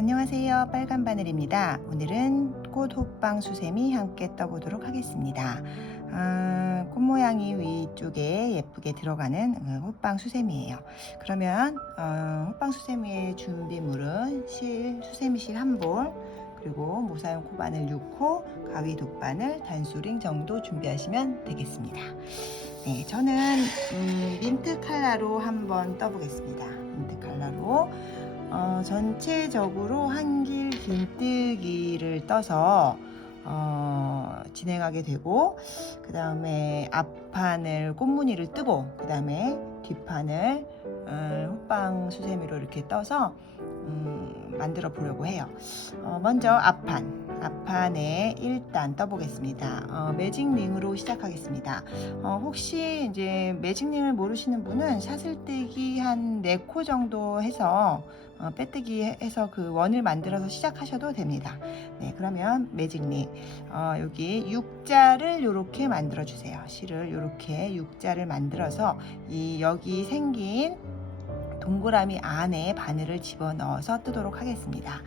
안녕하세요. 빨간 바늘입니다. 오늘은 꽃 호빵 수세미 함께 떠보도록 하겠습니다. 꽃 모양이 위쪽에 예쁘게 들어가는 호빵 수세미예요. 그러면 호빵 수세미의 준비물은 수세미 실 1볼, 그리고 모사용 코바늘 6호, 가위 2바늘, 단수링 정도 준비하시면 되겠습니다. 네, 저는 민트 칼라로 한번 떠보겠습니다. 민트 칼라로 전체적으로 한길 긴뜨기를 떠서 진행하게 되고, 그 다음에 앞판을 꽃무늬를 뜨고, 그 다음에 뒷판을 호빵 수세미로 이렇게 떠서 만들어 보려고 해요. 먼저 앞판에 일단 떠보겠습니다. 매직링으로 시작하겠습니다. 혹시 이제 매직링을 모르시는 분은 사슬뜨기 한 4코 정도 해서 빼뜨기 해서 그 원을 만들어서 시작하셔도 됩니다. 네, 그러면 매직링 여기 U자를 이렇게 만들어 주세요. 실을 이렇게 U자를 만들어서 여기 생긴 동그라미 안에 바늘을 집어넣어서 뜨도록 하겠습니다.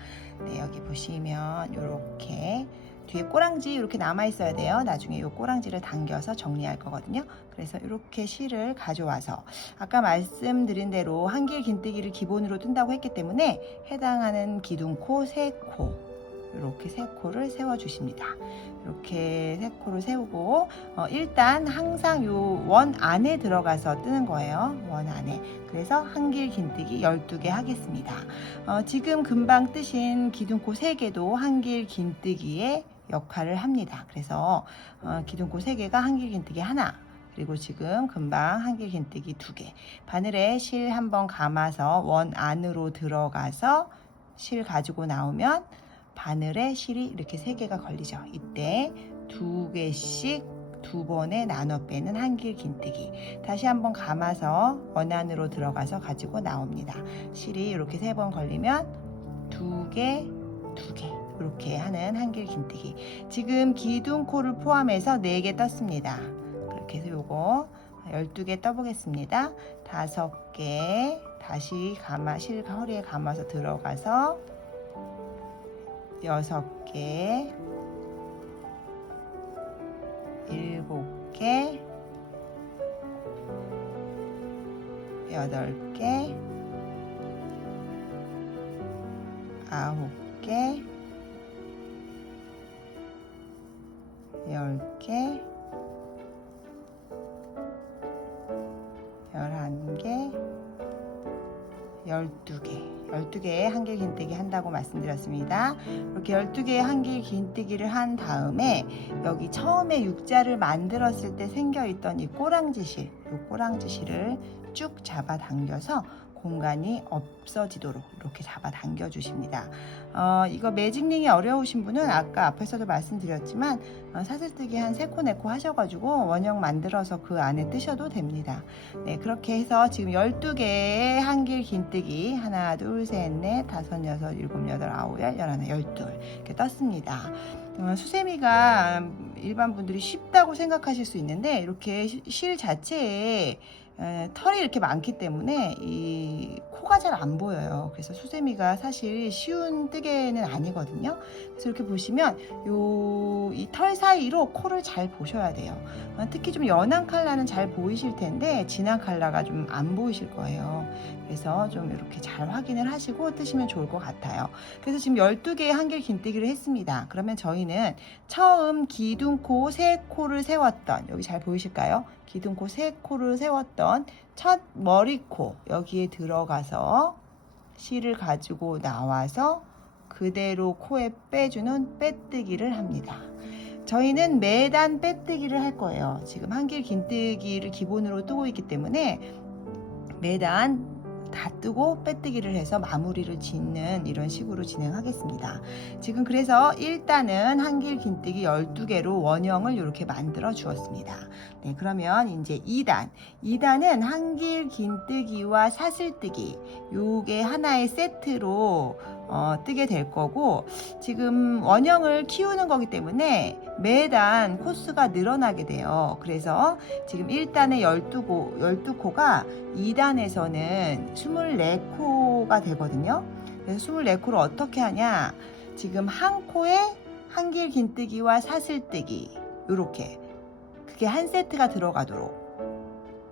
네, 여기 보시면 이렇게 뒤에 꼬랑지 이렇게 남아 있어야 돼요. 나중에 이 꼬랑지를 당겨서 정리할 거거든요. 그래서 이렇게 실을 가져와서 아까 말씀드린 대로 한길 긴뜨기를 기본으로 뜬다고 했기 때문에 해당하는 기둥코 3코, 이렇게 3코를 세워 주십니다. 이렇게 3코를 세우고 일단 항상 요 원 안에 들어가서 뜨는 거예요. 원 안에. 그래서 한길 긴뜨기 12개 하겠습니다. 지금 금방 뜨신 기둥코 3개도 한길 긴뜨기의 역할을 합니다. 그래서 기둥코 3개가 한길 긴뜨기 하나, 그리고 지금 금방 한길 긴뜨기 2개. 바늘에 실 한번 감아서 원 안으로 들어가서 실 가지고 나오면 바늘에 실이 이렇게 3개가 걸리죠. 이때 2개씩 2번에 나눠 빼는 한길 긴뜨기. 다시 한번 감아서 원 안으로 들어가서 가지고 나옵니다. 실이 이렇게 3번 걸리면 2개, 2개 이렇게 하는 한길 긴뜨기. 지금 기둥코를 포함해서 4개 떴습니다. 그렇게 해서 요거 12개 떠보겠습니다. 5개 다시 실 허리에 감아서 들어가서 6개, 7개, 8개, 9개, 10개, 11개, 12개의 한길 긴뜨기 한다고 말씀드렸습니다. 이렇게 12개의 한길 긴뜨기를 한 다음에 여기 처음에 U자를 만들었을 때 생겨있던 이 꼬랑지 실을 쭉 잡아 당겨서 공간이 없어지도록 이렇게 잡아 당겨 주십니다. 이거 매직링이 어려우신 분은 아까 앞에서도 말씀드렸지만 사슬뜨기 한 3코 4코 하셔가지고 원형 만들어서 그 안에 뜨셔도 됩니다. 네, 그렇게 해서 지금 12개의 한길 긴뜨기 하나, 둘, 셋, 넷, 다섯, 여섯, 일곱, 여덟, 아홉, 열, 열하나, 12 이렇게 떴습니다. 수세미가 일반 분들이 쉽다고 생각하실 수 있는데 이렇게 실 자체에 털이 이렇게 많기 때문에 이 코가 잘 안 보여요. 그래서 수세미가 사실 쉬운 뜨개는 아니거든요. 그래서 이렇게 보시면 이 털 사이로 코를 잘 보셔야 돼요. 특히 좀 연한 컬러는 잘 보이실 텐데 진한 컬러가 좀 안 보이실 거예요. 그래서 좀 이렇게 잘 확인을 하시고 뜨시면 좋을 것 같아요. 그래서 지금 12개의 한길 긴뜨기를 했습니다. 그러면 저희는 처음 기둥코 3코를 세웠던, 여기 잘 보이실까요? 기둥코 3코를 세웠던 첫 머리코 여기에 들어가서 실을 가지고 나와서 그대로 코에 빼주는 빼뜨기를 합니다. 저희는 매단 빼뜨기를 할 거예요. 지금 한길 긴뜨기를 기본으로 뜨고 있기 때문에 매단 다 뜨고 빼뜨기를 해서 마무리를 짓는 이런 식으로 진행하겠습니다. 지금 그래서 일단은 한길 긴뜨기 12개로 원형을 이렇게 만들어 주었습니다. 네, 그러면 이제 2단은 한길 긴뜨기와 사슬뜨기 요게 하나의 세트로 뜨게 될 거고, 지금 원형을 키우는 거기 때문에 매단 코스가 늘어나게 돼요. 그래서 지금 1단에 12코가 2단에서는 24코가 되거든요. 그래서 24코를 어떻게 하냐? 지금 한 코에 한길 긴뜨기와 사슬뜨기 요렇게 그게 한 세트가 들어가도록,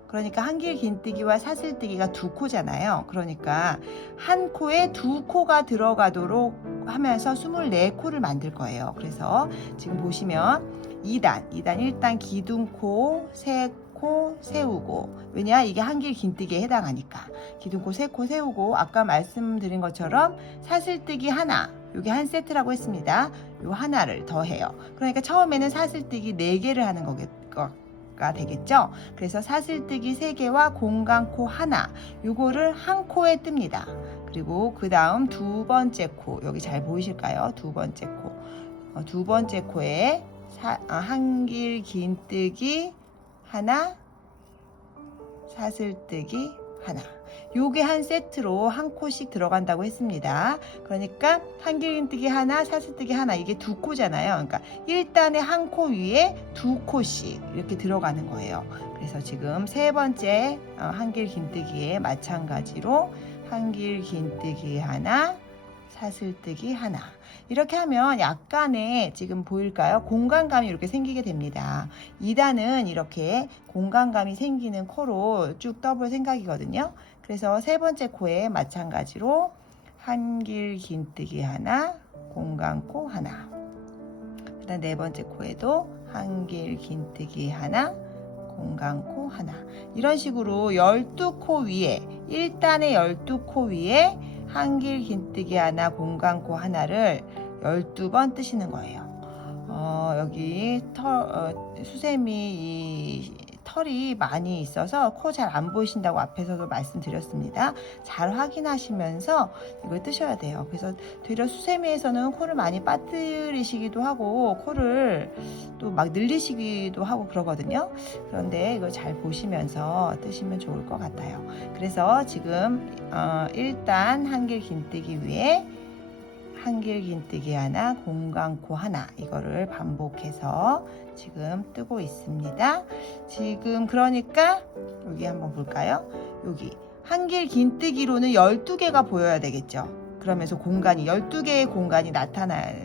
그러니까 한길 긴뜨기와 사슬뜨기가 2코잖아요. 그러니까 한 코에 2코가 들어가도록 하면서 24코를 만들 거예요. 그래서 지금 보시면 2단 1단 기둥코 3코 세우고, 왜냐 이게 한길 긴뜨기에 해당하니까 기둥코 3코 세우고, 아까 말씀드린 것처럼 사슬뜨기 하나, 요게 한 세트라고 했습니다. 요 하나를 더해요. 그러니까 처음에는 사슬뜨기 4개를 하는 가 되겠죠. 그래서 사슬뜨기 3개와 공간코 하나, 요거를 한 코에 뜹니다. 그리고 그 다음 두 번째 코, 여기 잘 보이실까요? 두 번째 코, 두 번째 코에 한길 긴뜨기 하나, 사슬뜨기 하나, 요게 한 세트로 한 코씩 들어간다고 했습니다. 그러니까 한길 긴뜨기 하나, 사슬뜨기 하나, 이게 2코잖아요. 그러니까 1단에 한 코 위에 2코씩 이렇게 들어가는 거예요. 그래서 지금 세 번째 한길 긴뜨기에 마찬가지로 한길 긴뜨기 하나, 사슬뜨기 하나, 이렇게 하면 약간의, 지금 보일까요? 공간감이 이렇게 생기게 됩니다. 2단은 이렇게 공간감이 생기는 코로 쭉 떠볼 생각이거든요. 그래서 세 번째 코에 마찬가지로 한길 긴뜨기 하나, 공간코 하나, 그 다음 네 번째 코에도 한길 긴뜨기 하나, 공간코 하나, 이런 식으로 12코 위에, 1단의 12코 위에 한길 긴뜨기 하나, 공간코 하나를 12번 뜨시는 거예요. 여기 수세미 털이 많이 있어서 코 잘 안 보이신다고 앞에서도 말씀드렸습니다. 잘 확인하시면서 이걸 뜨셔야 돼요. 그래서 되려 수세미에서는 코를 많이 빠뜨리시기도 하고 코를 또 막 늘리시기도 하고 그러거든요. 그런데 이걸 잘 보시면서 뜨시면 좋을 것 같아요. 그래서 지금 1단 한길 긴뜨기 위에 한길 긴뜨기 하나, 공간코 하나, 이거를 반복해서 지금 뜨고 있습니다. 지금 그러니까 여기 한번 볼까요? 여기 한길 긴뜨기로는 12개가 보여야 되겠죠. 그러면서 공간이 12개의 공간이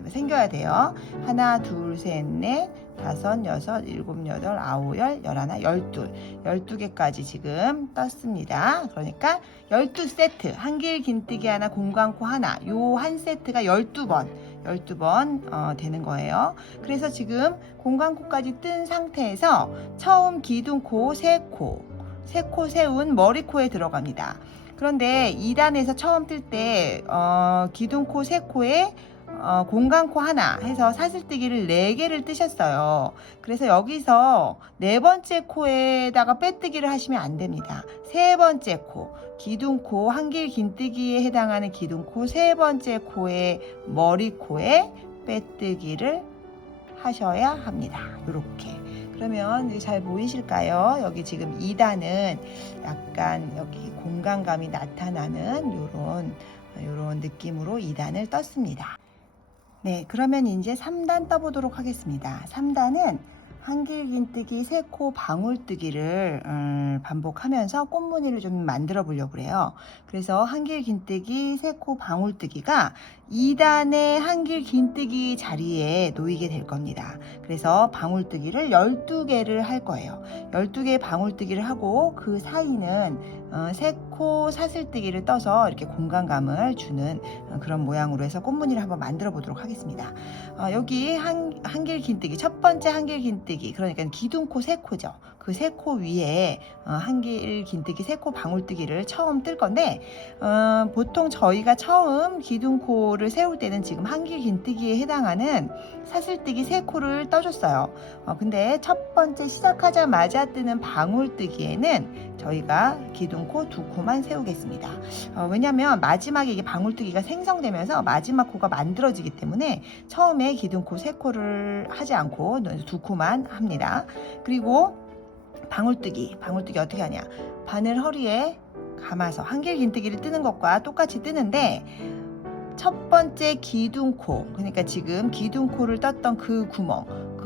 생겨야 돼요. 하나, 둘, 셋, 넷, 다섯, 여섯, 일곱, 여덟, 아홉, 열, 열하나, 12개까지 지금 떴습니다. 그러니까 12세트, 한길 긴뜨기 하나, 공간코 하나, 요 한 세트가 12번 되는 거예요. 그래서 지금 공간코까지 뜬 상태에서 처음 기둥코 3코 세운 머리코에 들어갑니다. 그런데 2단에서 처음 뜰 때 기둥코 3코에 공간코 하나 해서 사슬뜨기를 4개를 뜨셨어요. 그래서 여기서 네 번째 코에다가 빼뜨기를 하시면 안 됩니다. 세 번째 코, 기둥코, 한길 긴뜨기에 해당하는 기둥코 세 번째 코의 머리코에 빼뜨기를 하셔야 합니다. 이렇게. 그러면 잘 보이실까요? 여기 지금 2단은 약간 여기 공간감이 나타나는 요런 느낌으로 2단을 떴습니다. 네, 그러면 이제 3단 떠보도록 하겠습니다. 3단은 한길 긴뜨기 3코 방울뜨기를 반복하면서 꽃무늬를 좀 만들어 보려고 해요. 그래서 한길 긴뜨기 3코 방울뜨기가 2단의 한길 긴뜨기 자리에 놓이게 될 겁니다. 그래서 방울뜨기를 12개를 할 거예요. 12개의 방울뜨기를 하고 그 사이는 3코 사슬뜨기를 떠서 이렇게 공간감을 주는 그런 모양으로 해서 꽃무늬를 한번 만들어 보도록 하겠습니다. 여기 한길 긴뜨기, 첫 번째 한길 긴뜨기, 그러니까 기둥코 3코죠. 그 3코 위에 한길 긴뜨기 3코 방울뜨기를 처음 뜰 건데, 보통 저희가 처음 기둥코를 세울 때는 지금 한길 긴뜨기에 해당하는 사슬뜨기 3코를 떠줬어요. 근데 첫 번째 시작하자마자 뜨는 방울뜨기에는 저희가 기둥코 2코만 세우겠습니다. 왜냐면 마지막에 이게 방울뜨기가 생성되면서 마지막 코가 만들어지기 때문에 처음에 기둥코 3코를 하지 않고 2코만 합니다. 그리고 방울뜨기 어떻게 하냐, 바늘 허리에 감아서 한길 긴뜨기를 뜨는 것과 똑같이 뜨는데, 첫 번째 기둥코, 그러니까 지금 기둥코를 떴던 그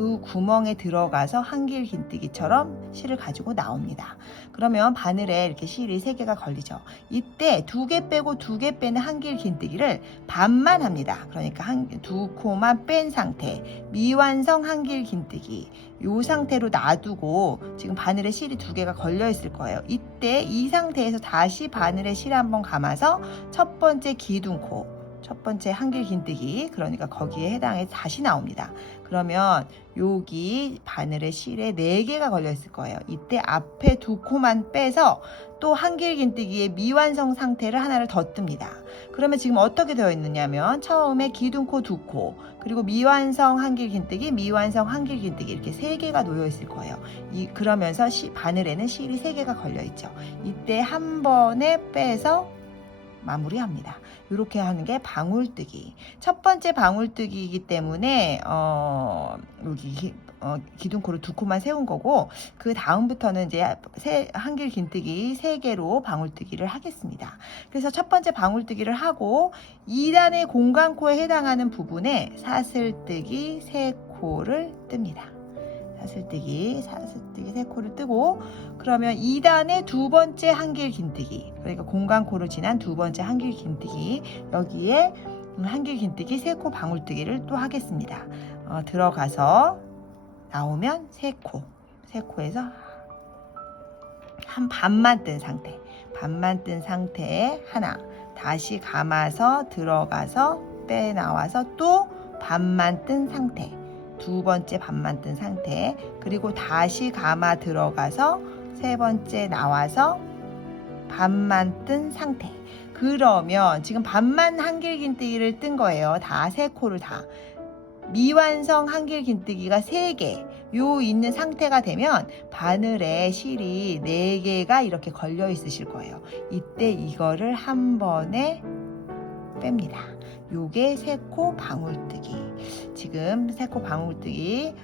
그 구멍에 들어가서 한길긴뜨기처럼 실을 가지고 나옵니다. 그러면 바늘에 이렇게 실이 3개가 걸리죠. 이때 2개 빼고 2개 빼는 한길긴뜨기를 반만 합니다. 그러니까 2코만 뺀 상태, 미완성 한길긴뜨기. 이 상태로 놔두고 지금 바늘에 실이 2개가 걸려 있을 거예요. 이때 이 상태에서 다시 바늘에 실 한번 감아서 첫 번째 기둥코, 첫 번째 한길긴뜨기, 그러니까 거기에 해당해 다시 나옵니다. 그러면 여기 바늘에 실에 4개가 걸려 있을 거예요. 이때 앞에 2코만 빼서 또 한길긴뜨기의 미완성 상태를 하나를 더 뜹니다. 그러면 지금 어떻게 되어 있느냐면 처음에 기둥코 2코, 그리고 미완성 한길긴뜨기, 미완성 한길긴뜨기 이렇게 3개가 놓여 있을 거예요. 그러면서 바늘에는 실이 3개가 걸려 있죠. 이때 한 번에 빼서 마무리합니다. 이렇게 하는 게 방울뜨기. 첫 번째 방울뜨기이기 때문에 여기 기둥코를 2코만 세운 거고, 그 다음부터는 이제 한길긴뜨기 3개로 방울뜨기를 하겠습니다. 그래서 첫 번째 방울뜨기를 하고 2단의 공간코에 해당하는 부분에 사슬뜨기 3코를 뜹니다. 사슬뜨기 3코를 뜨고, 그러면 2단의 2번째 한길긴뜨기, 그러니까 공간코를 지난 2번째 한길긴뜨기, 여기에 한길긴뜨기 3코 방울뜨기를 또 하겠습니다. 들어가서 나오면 3코에서 한 반만 뜬 상태, 반만 뜬 상태에 하나, 다시 감아서 들어가서 빼나와서 또 반만 뜬 상태, 2번째 반만 뜬 상태, 그리고 다시 감아 들어가서 3번째 나와서 반만 뜬 상태. 그러면 지금 반만 한길긴뜨기를 뜬 거예요. 다 3코를 다. 미완성 한길긴뜨기가 3개 요 있는 상태가 되면 바늘에 실이 4개가 이렇게 걸려 있으실 거예요. 이때 이거를 한 번에 뺍니다. 요게 3코 방울뜨기. 지금 3코 방울뜨기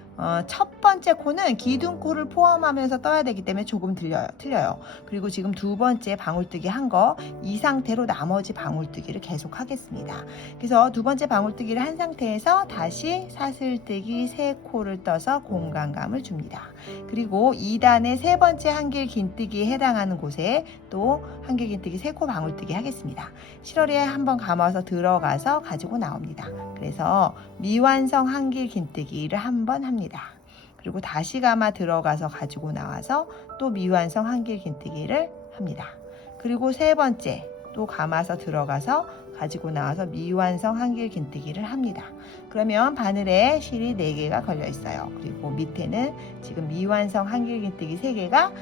첫 번째 코는 기둥코를 포함하면서 떠야 되기 때문에 조금 틀려요. 그리고 지금 2번째 방울뜨기 한 거, 이 상태로 나머지 방울뜨기를 계속 하겠습니다. 그래서 2번째 방울뜨기를 한 상태에서 다시 사슬뜨기 3코를 떠서 공간감을 줍니다. 그리고 2단의 3번째 한길긴뜨기에 해당하는 곳에 또 한길긴뜨기 3코 방울뜨기 하겠습니다. 실어리에 한번 감아서 들어가서 가지고 나옵니다. 그래서 미완성 한길긴뜨기를 한번 합니다. 그리고 다시 감아 들어가서 가지고 나와서 또 미완성 한길긴뜨기를 합니다. 그리고 3번째 또 감아서 들어가서 가지고 나와서 미완성 한길긴뜨기를 합니다. 그러면 바늘에 실이 4개가 걸려 있어요. 그리고 밑에는 지금 미완성 한길긴뜨기 3개가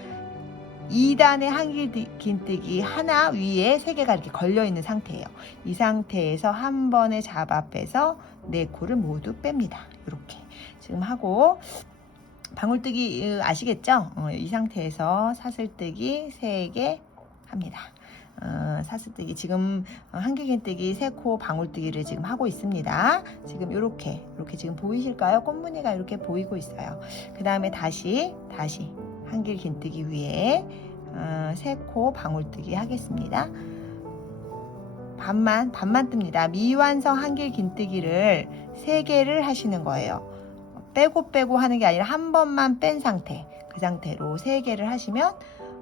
2단의 한길긴뜨기 하나 위에 3개가 이렇게 걸려 있는 상태예요. 이 상태에서 한 번에 잡아 빼서 4코를 모두 뺍니다. 이렇게 지금 하고, 방울뜨기 아시겠죠? 이 상태에서 사슬뜨기 3개 합니다. 사슬뜨기 지금 한길긴뜨기 3코 방울뜨기를 지금 하고 있습니다. 지금 이렇게 지금 보이실까요? 꽃무늬가 이렇게 보이고 있어요. 그 다음에 다시 한길긴뜨기 위에 3코 방울뜨기 하겠습니다. 반만 뜹니다. 미완성 한길긴뜨기를 3개를 하시는 거예요. 빼고 하는 게 아니라 한 번만 뺀 상태, 그 상태로 3개를 하시면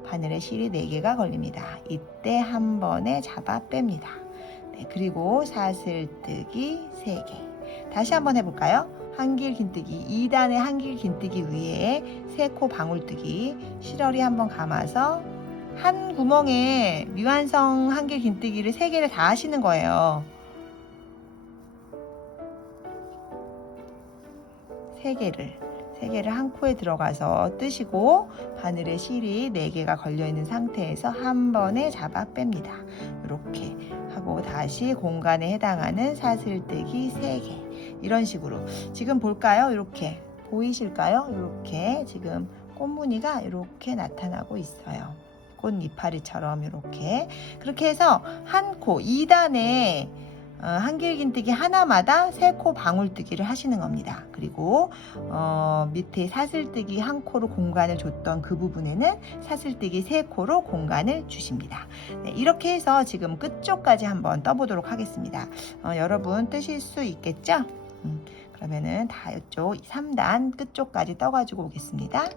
바늘에 실이 4개가 걸립니다. 이때 한 번에 잡아 뺍니다. 네, 그리고 사슬뜨기 3개. 다시 한번 해볼까요? 한길긴뜨기 2단의 한길긴뜨기 위에 3코 방울뜨기, 실어리 한번 감아서 한 구멍에 미완성 한길긴뜨기를 3개를 다 하시는 거예요. 3개를 한 코에 들어가서 뜨시고, 바늘에 실이 4개가 걸려 있는 상태에서 한 번에 잡아 뺍니다. 이렇게 하고 다시 공간에 해당하는 사슬뜨기 3개. 이런 식으로 지금 볼까요? 이렇게 보이실까요? 이렇게 지금 꽃무늬가 이렇게 나타나고 있어요. 꽃 이파리처럼 이렇게. 그렇게 해서 한 코, 2단에 한길긴뜨기 하나마다 3코 방울뜨기를 하시는 겁니다. 그리고 밑에 사슬뜨기 한 코로 공간을 줬던 그 부분에는 사슬뜨기 3코로 공간을 주십니다. 네, 이렇게 해서 지금 끝쪽까지 한번 떠보도록 하겠습니다. 여러분 뜨실 수 있겠죠? 그러면은 다 이쪽 3단 끝쪽까지 떠가지고 오겠습니다.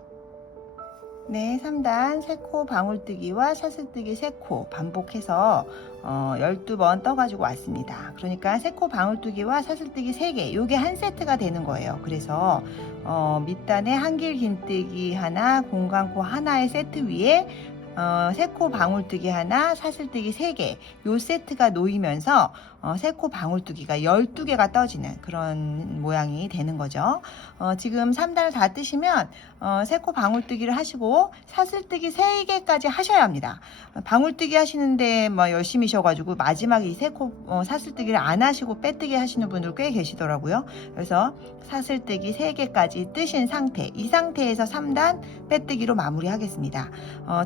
네, 3단 3코 방울뜨기와 사슬뜨기 3코 반복해서 12번 떠가지고 왔습니다. 그러니까 3코 방울뜨기와 사슬뜨기 3개, 요게 한 세트가 되는 거예요. 그래서 밑단에 한길 긴뜨기 하나, 공간코 하나의 세트 위에 3코 방울뜨기 하나, 사슬뜨기 3개, 요 세트가 놓이면서 3코 방울뜨기가 12개가 떠지는 그런 모양이 되는 거죠. 지금 3단을 다 뜨시면 3코 방울뜨기를 하시고 사슬뜨기 3개까지 하셔야 합니다. 방울뜨기 하시는데 뭐 열심히셔가지고 마지막에 이 3코 사슬뜨기를 안 하시고 빼뜨기 하시는 분들 꽤 계시더라고요. 그래서 사슬뜨기 3개까지 뜨신 상태, 이 상태에서 3단 빼뜨기로 마무리하겠습니다.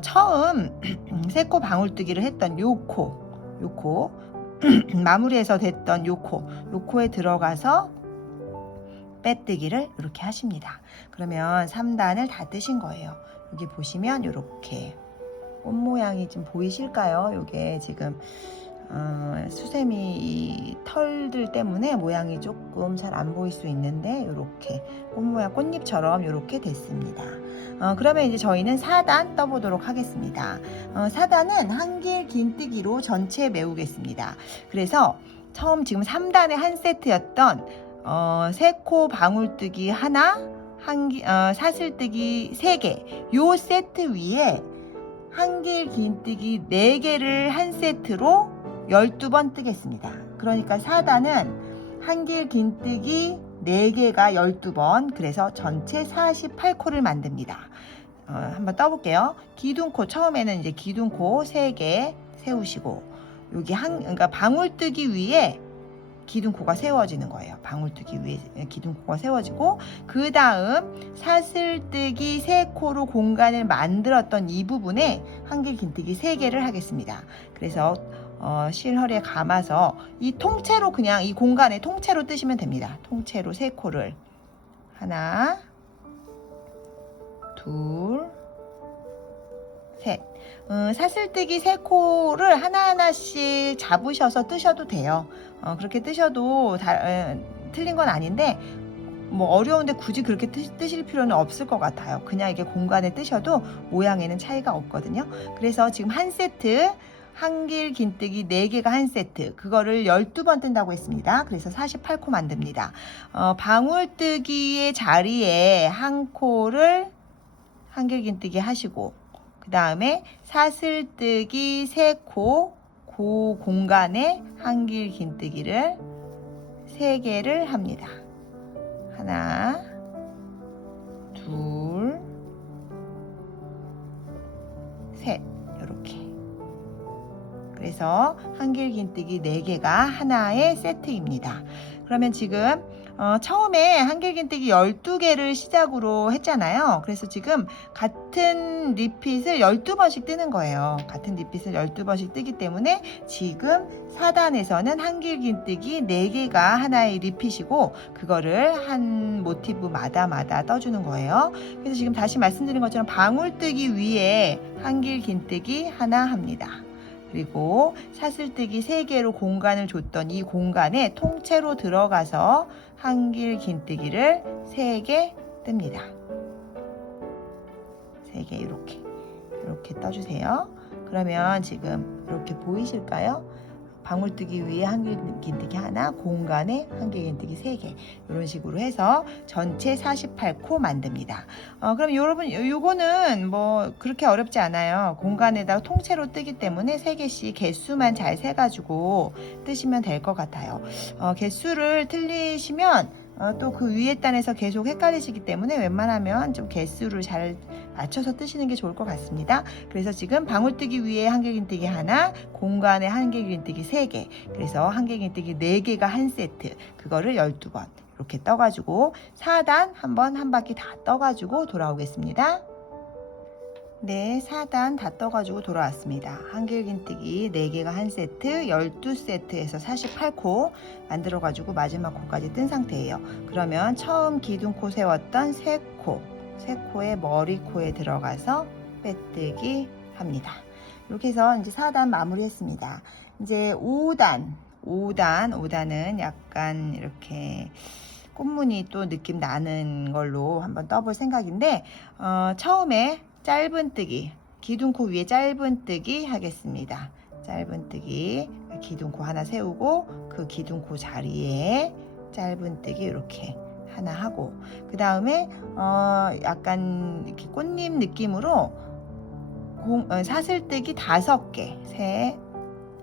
처음 3코 방울뜨기를 했던 요 코 마무리해서 됐던 요 코에 들어가서 빼뜨기를 이렇게 하십니다. 그러면 3단을 다 뜨신 거예요. 여기 보시면 이렇게 꽃 모양이 좀 보이실까요? 요게 지금 수세미 이 털들 때문에 모양이 조금 잘 안 보일 수 있는데 이렇게 꽃 모양 꽃잎처럼 이렇게 됐습니다. 그러면 이제 저희는 4단 떠보도록 하겠습니다. 4단은 한길 긴뜨기로 전체 메우겠습니다. 그래서 처음 지금 3단의 한 세트였던 3코 방울뜨기 하나, 사슬뜨기 3개, 요 세트 위에 한길 긴뜨기 4개를 한 세트로 12번 뜨겠습니다. 그러니까 4단은 한길 긴뜨기 4개가 12번, 그래서 전체 48코를 만듭니다. 한번 떠볼게요. 기둥코, 처음에는 이제 기둥코 3개 세우시고, 여기 그러니까 방울뜨기 위에 기둥코가 세워지는 거예요. 방울뜨기 위에 기둥코가 세워지고, 그 다음 사슬뜨기 3코로 공간을 만들었던 이 부분에 한길 긴뜨기 3개를 하겠습니다. 그래서 실허리에 감아서 이 통째로 그냥 이 공간에 통째로 뜨시면 됩니다. 통째로 3코를 하나, 둘, 셋. 사슬뜨기 3코를 하나하나씩 잡으셔서 뜨셔도 돼요. 그렇게 뜨셔도 틀린 건 아닌데 뭐 어려운데 굳이 그렇게 뜨실 필요는 없을 것 같아요. 그냥 이게 공간에 뜨셔도 모양에는 차이가 없거든요. 그래서 지금 한 세트 한길 긴뜨기 4개가 한 세트, 그거를 12번 뜬다고 했습니다. 그래서 48코 만듭니다. 방울뜨기의 자리에 한 코를 한길 긴뜨기 하시고, 그 다음에 사슬뜨기 3코, 그 공간에 한길 긴뜨기를 3개를 합니다. 하나, 둘, 셋, 이렇게. 그래서 한길 긴뜨기 4개가 하나의 세트입니다. 그러면 지금 처음에 한길 긴뜨기 12개를 시작으로 했잖아요. 그래서 지금 같은 리핏을 12번씩 뜨는 거예요. 같은 리핏을 12번씩 뜨기 때문에 지금 4단에서는 한길 긴뜨기 4개가 하나의 리핏이고, 그거를 한 모티브마다 떠주는 거예요. 그래서 지금 다시 말씀드린 것처럼 방울뜨기 위에 한길 긴뜨기 하나 합니다. 그리고 사슬뜨기 3개로 공간을 줬던 이 공간에 통째로 들어가서 한길 긴뜨기를 3개 뜹니다. 3개 이렇게 떠주세요. 그러면 지금 이렇게 보이실까요? 방울뜨기 위에 한길 긴뜨기 하나, 공간에 한길 긴뜨기 3개, 이런 식으로 해서 전체 48코 만듭니다. 그럼 여러분 요거는 뭐 그렇게 어렵지 않아요. 공간에다가 통째로 뜨기 때문에 3개씩 개수만 잘 세가지고 뜨시면 될 것 같아요. 개수를 틀리시면 또 그 위에 단에서 계속 헷갈리시기 때문에 웬만하면 좀 개수를 잘 맞춰서 뜨시는 게 좋을 것 같습니다. 그래서 지금 방울뜨기 위에 한길 긴뜨기 하나, 공간에 한길 긴뜨기 3개, 그래서 한길 긴뜨기 4개가 한 세트, 그거를 12번 이렇게 떠가지고 4단 한번 한 바퀴 다 떠가지고 돌아오겠습니다. 네, 4단 다 떠가지고 돌아왔습니다. 한길 긴뜨기 4개가 한 세트, 12세트에서 48코 만들어가지고 마지막 코까지 뜬 상태예요. 그러면 처음 기둥코 세웠던 3코의 머리코에 들어가서 빼뜨기 합니다. 이렇게 해서 이제 4단 마무리 했습니다. 이제 5단은 약간 이렇게 꽃무늬 또 느낌 나는 걸로 한번 떠볼 생각인데, 처음에 짧은뜨기, 기둥코 위에 짧은뜨기 하겠습니다. 짧은뜨기, 기둥코 하나 세우고 그 기둥코 자리에 짧은뜨기 이렇게 하나 하고, 그 다음에 약간 이렇게 꽃잎 느낌으로 사슬뜨기 5개, 셋,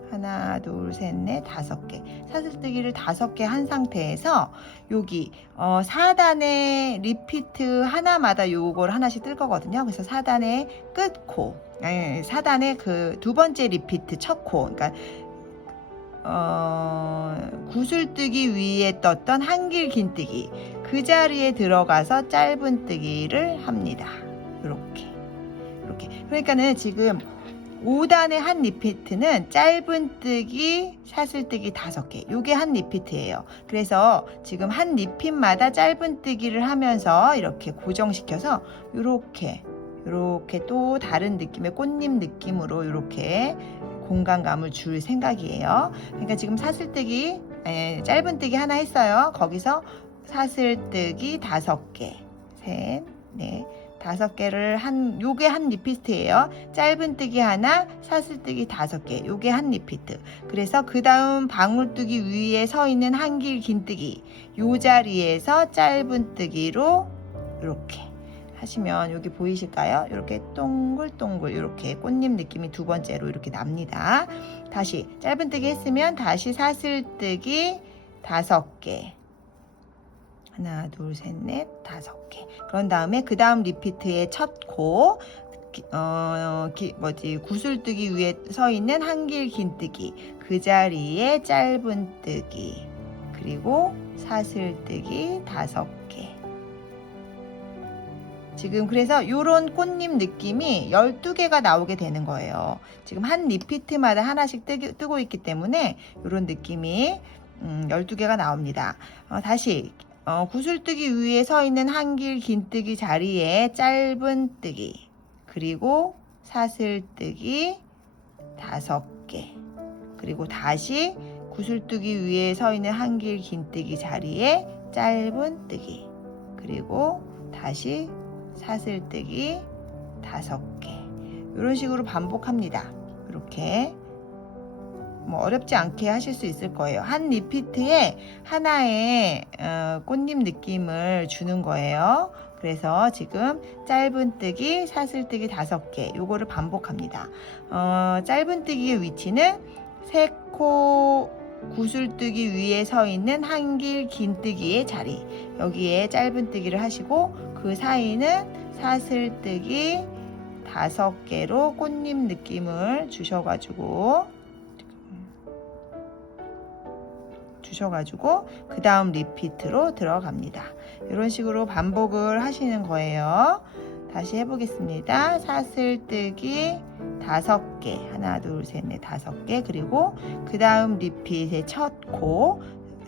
하나, 둘, 셋, 넷, 5개. 사슬뜨기를 5개 한 상태에서 여기 4단의 리피트 하나마다 요걸 하나씩 뜰 거거든요. 그래서 4단의 끝코, 4단의 그 두 번째 리피트 첫 코, 그러니까 구슬뜨기 위에 떴던 한길 긴뜨기, 그 자리에 들어가서 짧은뜨기를 합니다. 이렇게 그러니까는 지금 5단의 한 리피트는 짧은뜨기, 사슬뜨기 5개, 요게 한 리피트예요. 그래서 지금 한 리핏마다 짧은뜨기를 하면서 이렇게 고정시켜서 요렇게 또 다른 느낌의 꽃잎 느낌으로 이렇게 공간감을 줄 생각이에요. 그러니까 지금 사슬뜨기, 짧은뜨기 하나 했어요. 거기서 사슬뜨기 5개, 셋, 넷, 5개를 요게 한 리피트예요. 짧은뜨기 하나, 사슬뜨기 5개, 요게 한 리피트. 그래서 그 다음 방울뜨기 위에 서 있는 한길 긴뜨기, 요 자리에서 짧은뜨기로 이렇게 하시면 여기 보이실까요? 이렇게 동글동글 이렇게 꽃잎 느낌이 두 번째로 이렇게 납니다. 다시 짧은뜨기 했으면 다시 사슬뜨기 5개, 하나, 둘, 셋, 넷, 5개. 그런 다음에 그 다음 리피트의 첫 코, 구슬뜨기 위에 서 있는 한길 긴뜨기, 그 자리에 짧은뜨기, 그리고 사슬뜨기 5개. 지금 그래서 요런 꽃잎 느낌이 12개가 나오게 되는 거예요. 지금 한 리피트마다 하나씩 뜨고 있기 때문에 요런 느낌이 12개가 나옵니다. 다시 구슬뜨기 위에 서 있는 한길 긴뜨기 자리에 짧은뜨기, 그리고 사슬뜨기 5개, 그리고 다시 구슬뜨기 위에 서 있는 한길 긴뜨기 자리에 짧은뜨기, 그리고 다시 사슬뜨기 5개. 이런 식으로 반복합니다. 이렇게 뭐 어렵지 않게 하실 수 있을 거예요. 한 리피트에 하나의 꽃잎 느낌을 주는 거예요. 그래서 지금 짧은뜨기, 사슬뜨기 5개, 요거를 반복합니다. 짧은뜨기의 위치는 3코 구슬뜨기 위에 서 있는 한길 긴뜨기의 자리, 여기에 짧은뜨기를 하시고 그 사이는 사슬뜨기 5개로 꽃잎 느낌을 주셔가지고 그 다음 리피트로 들어갑니다. 이런 식으로 반복을 하시는 거예요. 다시 해보겠습니다. 사슬뜨기 5개, 하나, 둘, 셋, 넷, 5개, 그리고 그 다음 리핏의 첫 코,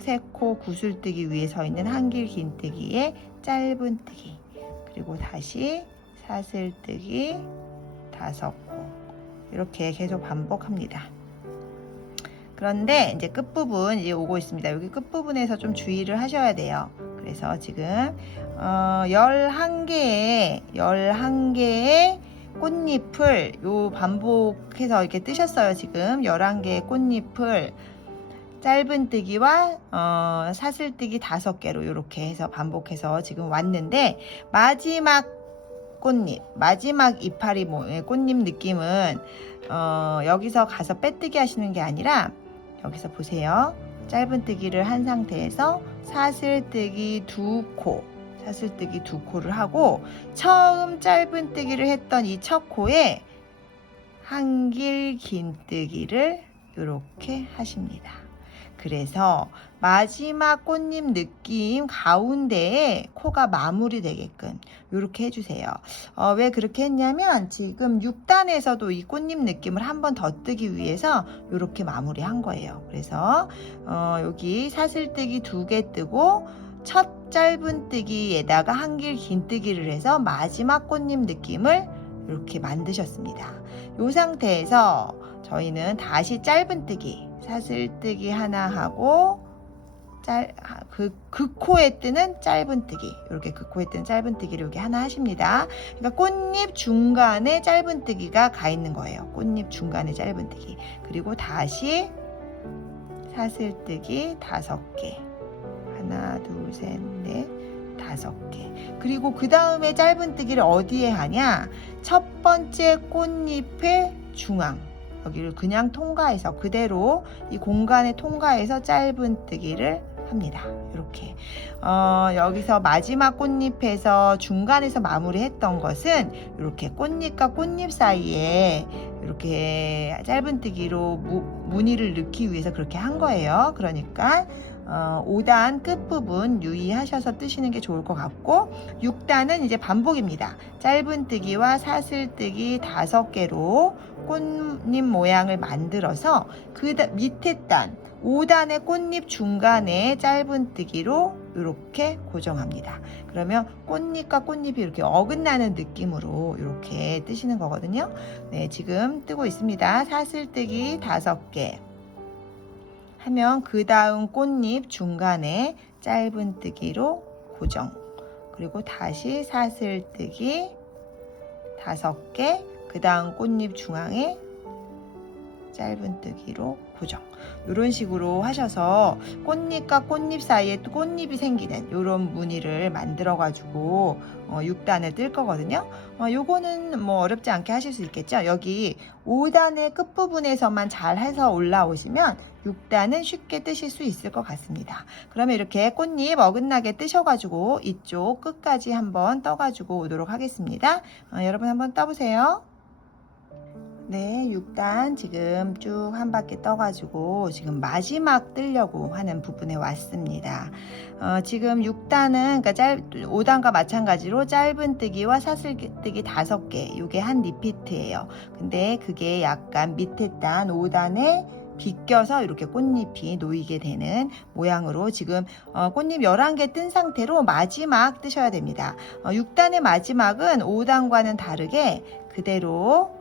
3코 구슬뜨기 위에 서 있는 한길 긴뜨기에 짧은뜨기, 그리고 다시 사슬뜨기 5코, 이렇게 계속 반복합니다. 그런데 이제 끝부분 이제 오고 있습니다. 여기 끝부분에서 좀 주의를 하셔야 돼요. 그래서 지금 11개의 꽃잎을 요 반복해서 이렇게 뜨셨어요. 지금 11개의 꽃잎을 짧은뜨기와 사슬뜨기 5개로 이렇게 해서 반복해서 지금 왔는데, 마지막 꽃잎, 마지막 이파리 꽃잎 느낌은 여기서 가서 빼뜨기 하시는 게 아니라, 여기서 보세요. 짧은뜨기를 한 상태에서 사슬뜨기 2코, 사슬뜨기 2코를 하고 처음 짧은뜨기를 했던 이 첫 코에 한길 긴뜨기를 이렇게 하십니다. 그래서 마지막 꽃잎 느낌 가운데에 코가 마무리되게끔 이렇게 해주세요. 왜 그렇게 했냐면 지금 6단에서도 이 꽃잎 느낌을 한 번 더 뜨기 위해서 이렇게 마무리한 거예요. 그래서 여기 사슬뜨기 2개 뜨고 첫 짧은뜨기에다가 한길 긴뜨기를 해서 마지막 꽃잎 느낌을 이렇게 만드셨습니다. 이 상태에서 저희는 다시 짧은뜨기, 사슬뜨기 하나 하고 그 코에 뜨는 짧은뜨기, 이렇게 그 코에 뜨는 짧은뜨기를 여기 하나 하십니다. 그러니까 꽃잎 중간에 짧은뜨기가 가 있는 거예요. 꽃잎 중간에 짧은뜨기. 그리고 다시 사슬뜨기 5개. 하나, 둘, 셋, 넷, 5개. 그리고 그 다음에 짧은뜨기를 어디에 하냐? 첫 번째 꽃잎의 중앙. 여기를 그냥 통과해서 그대로 이 공간에 통과해서 짧은뜨기를 합니다. 이렇게 여기서 마지막 꽃잎에서 중간에서 마무리했던 것은 이렇게 꽃잎과 꽃잎 사이에 이렇게 짧은뜨기로 무늬를 넣기 위해서 그렇게 한 거예요. 그러니까 5단 끝부분 유의하셔서 뜨시는 게 좋을 것 같고, 6단은 이제 반복입니다. 짧은뜨기와 사슬뜨기 5개로 꽃잎 모양을 만들어서 그 밑에 단 5단의 꽃잎 중간에 짧은뜨기로 이렇게 고정합니다. 그러면 꽃잎과 꽃잎이 이렇게 어긋나는 느낌으로 이렇게 뜨시는 거거든요. 네, 지금 뜨고 있습니다. 사슬뜨기 5개 하면 그 다음 꽃잎 중간에 짧은뜨기로 고정. 그리고 다시 사슬뜨기 5개, 그 다음 꽃잎 중앙에 짧은뜨기로 고정. 이런 식으로 하셔서 꽃잎과 꽃잎 사이에 또 꽃잎이 생기는 이런 무늬를 만들어 가지고 6단을 뜰 거거든요. 요거는 뭐 어렵지 않게 하실 수 있겠죠. 여기 5단의 끝부분에서만 잘 해서 올라오시면 6단은 쉽게 뜨실 수 있을 것 같습니다. 그러면 이렇게 꽃잎 어긋나게 뜨셔가지고 이쪽 끝까지 한번 떠가지고 오도록 하겠습니다. 여러분 한번 떠보세요. 네, 6단 지금 쭉 한 바퀴 떠가지고 지금 마지막 뜨려고 하는 부분에 왔습니다. 지금 6단은 그러니까 5단과 마찬가지로 짧은뜨기와 사슬뜨기 5개, 이게 한 리피트예요. 근데 그게 약간 밑에 단 5단에 비껴서 이렇게 꽃잎이 놓이게 되는 모양으로 지금 꽃잎 11개 뜬 상태로 마지막 뜨셔야 됩니다. 6단의 마지막은 5단과는 다르게 그대로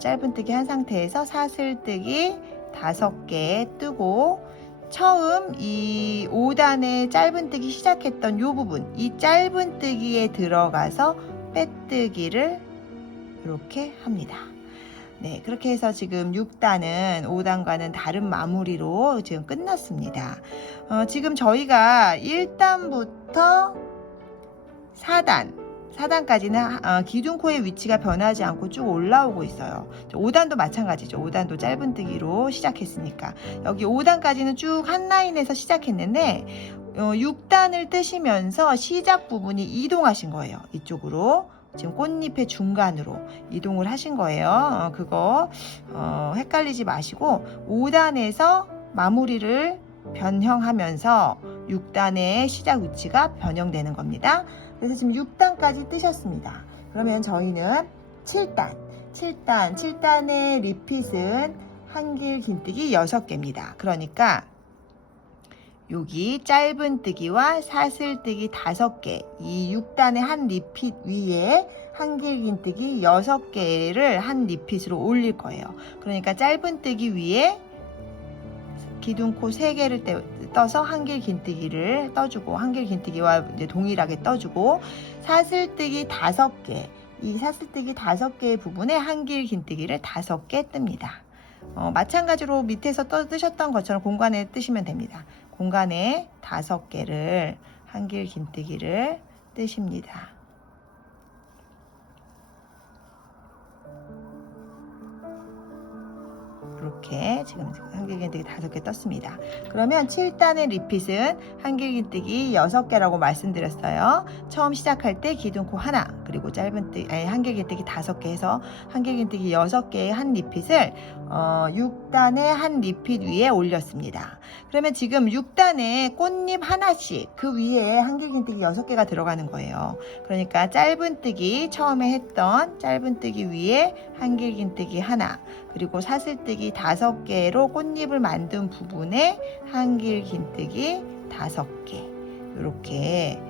짧은뜨기 한 상태에서 사슬뜨기 5개 뜨고, 처음 이 5단의 짧은뜨기 시작했던 이 부분, 이 짧은뜨기에 들어가서 빼뜨기를 이렇게 합니다. 네, 그렇게 해서 지금 6단은 5단과는 다른 마무리로 지금 끝났습니다. 지금 저희가 1단부터 4단까지는 기둥코의 위치가 변하지 않고 쭉 올라오고 있어요. 5단도 마찬가지죠. 5단도 짧은뜨기로 시작했으니까. 여기 5단까지는 쭉 한 라인에서 시작했는데 6단을 뜨시면서 시작 부분이 이동하신 거예요. 이쪽으로. 지금 꽃잎의 중간으로 이동을 하신 거예요. 그거 헷갈리지 마시고 5단에서 마무리를 변형하면서 6단의 시작 위치가 변형되는 겁니다. 그래서 지금 6단까지 뜨셨습니다. 그러면 저희는 7단의 리핏은 한길 긴뜨기 6개입니다. 그러니까 여기 짧은뜨기와 사슬뜨기 5개, 이 6단의 한 리핏 위에 한길 긴뜨기 6개를 한 리핏으로 올릴 거예요. 그러니까 짧은뜨기 위에 기둥코 3개를 떠서 한길 긴뜨기를 떠주고, 한길 긴뜨기와 이제 동일하게 떠주고, 사슬뜨기 5개, 이 사슬뜨기 5개의 부분에 한길 긴뜨기를 5개 뜹니다. 마찬가지로 밑에서 뜨셨던 것처럼 공간에 뜨시면 됩니다. 공간에 5개를 한길 긴뜨기를 뜨십니다. 이렇게 지금 한길 긴뜨기 5개 떴습니다. 그러면 7단의 리핏은 한길 긴뜨기 6개라고 말씀드렸어요. 처음 시작할 때 기둥코 하나, 그리고 한길 긴뜨기 5개 해서 한길 긴뜨기 6개의 한 리핏을 6단의 한 리핏 위에 올렸습니다. 그러면 지금 6단에 꽃잎 하나씩 그 위에 한길 긴뜨기 6개가 들어가는 거예요. 그러니까 짧은뜨기 처음에 했던 짧은뜨기 위에 한길 긴뜨기 하나, 그리고 사슬뜨기 5개로 꽃잎을 만든 부분에 한길 긴뜨기 5개, 이렇게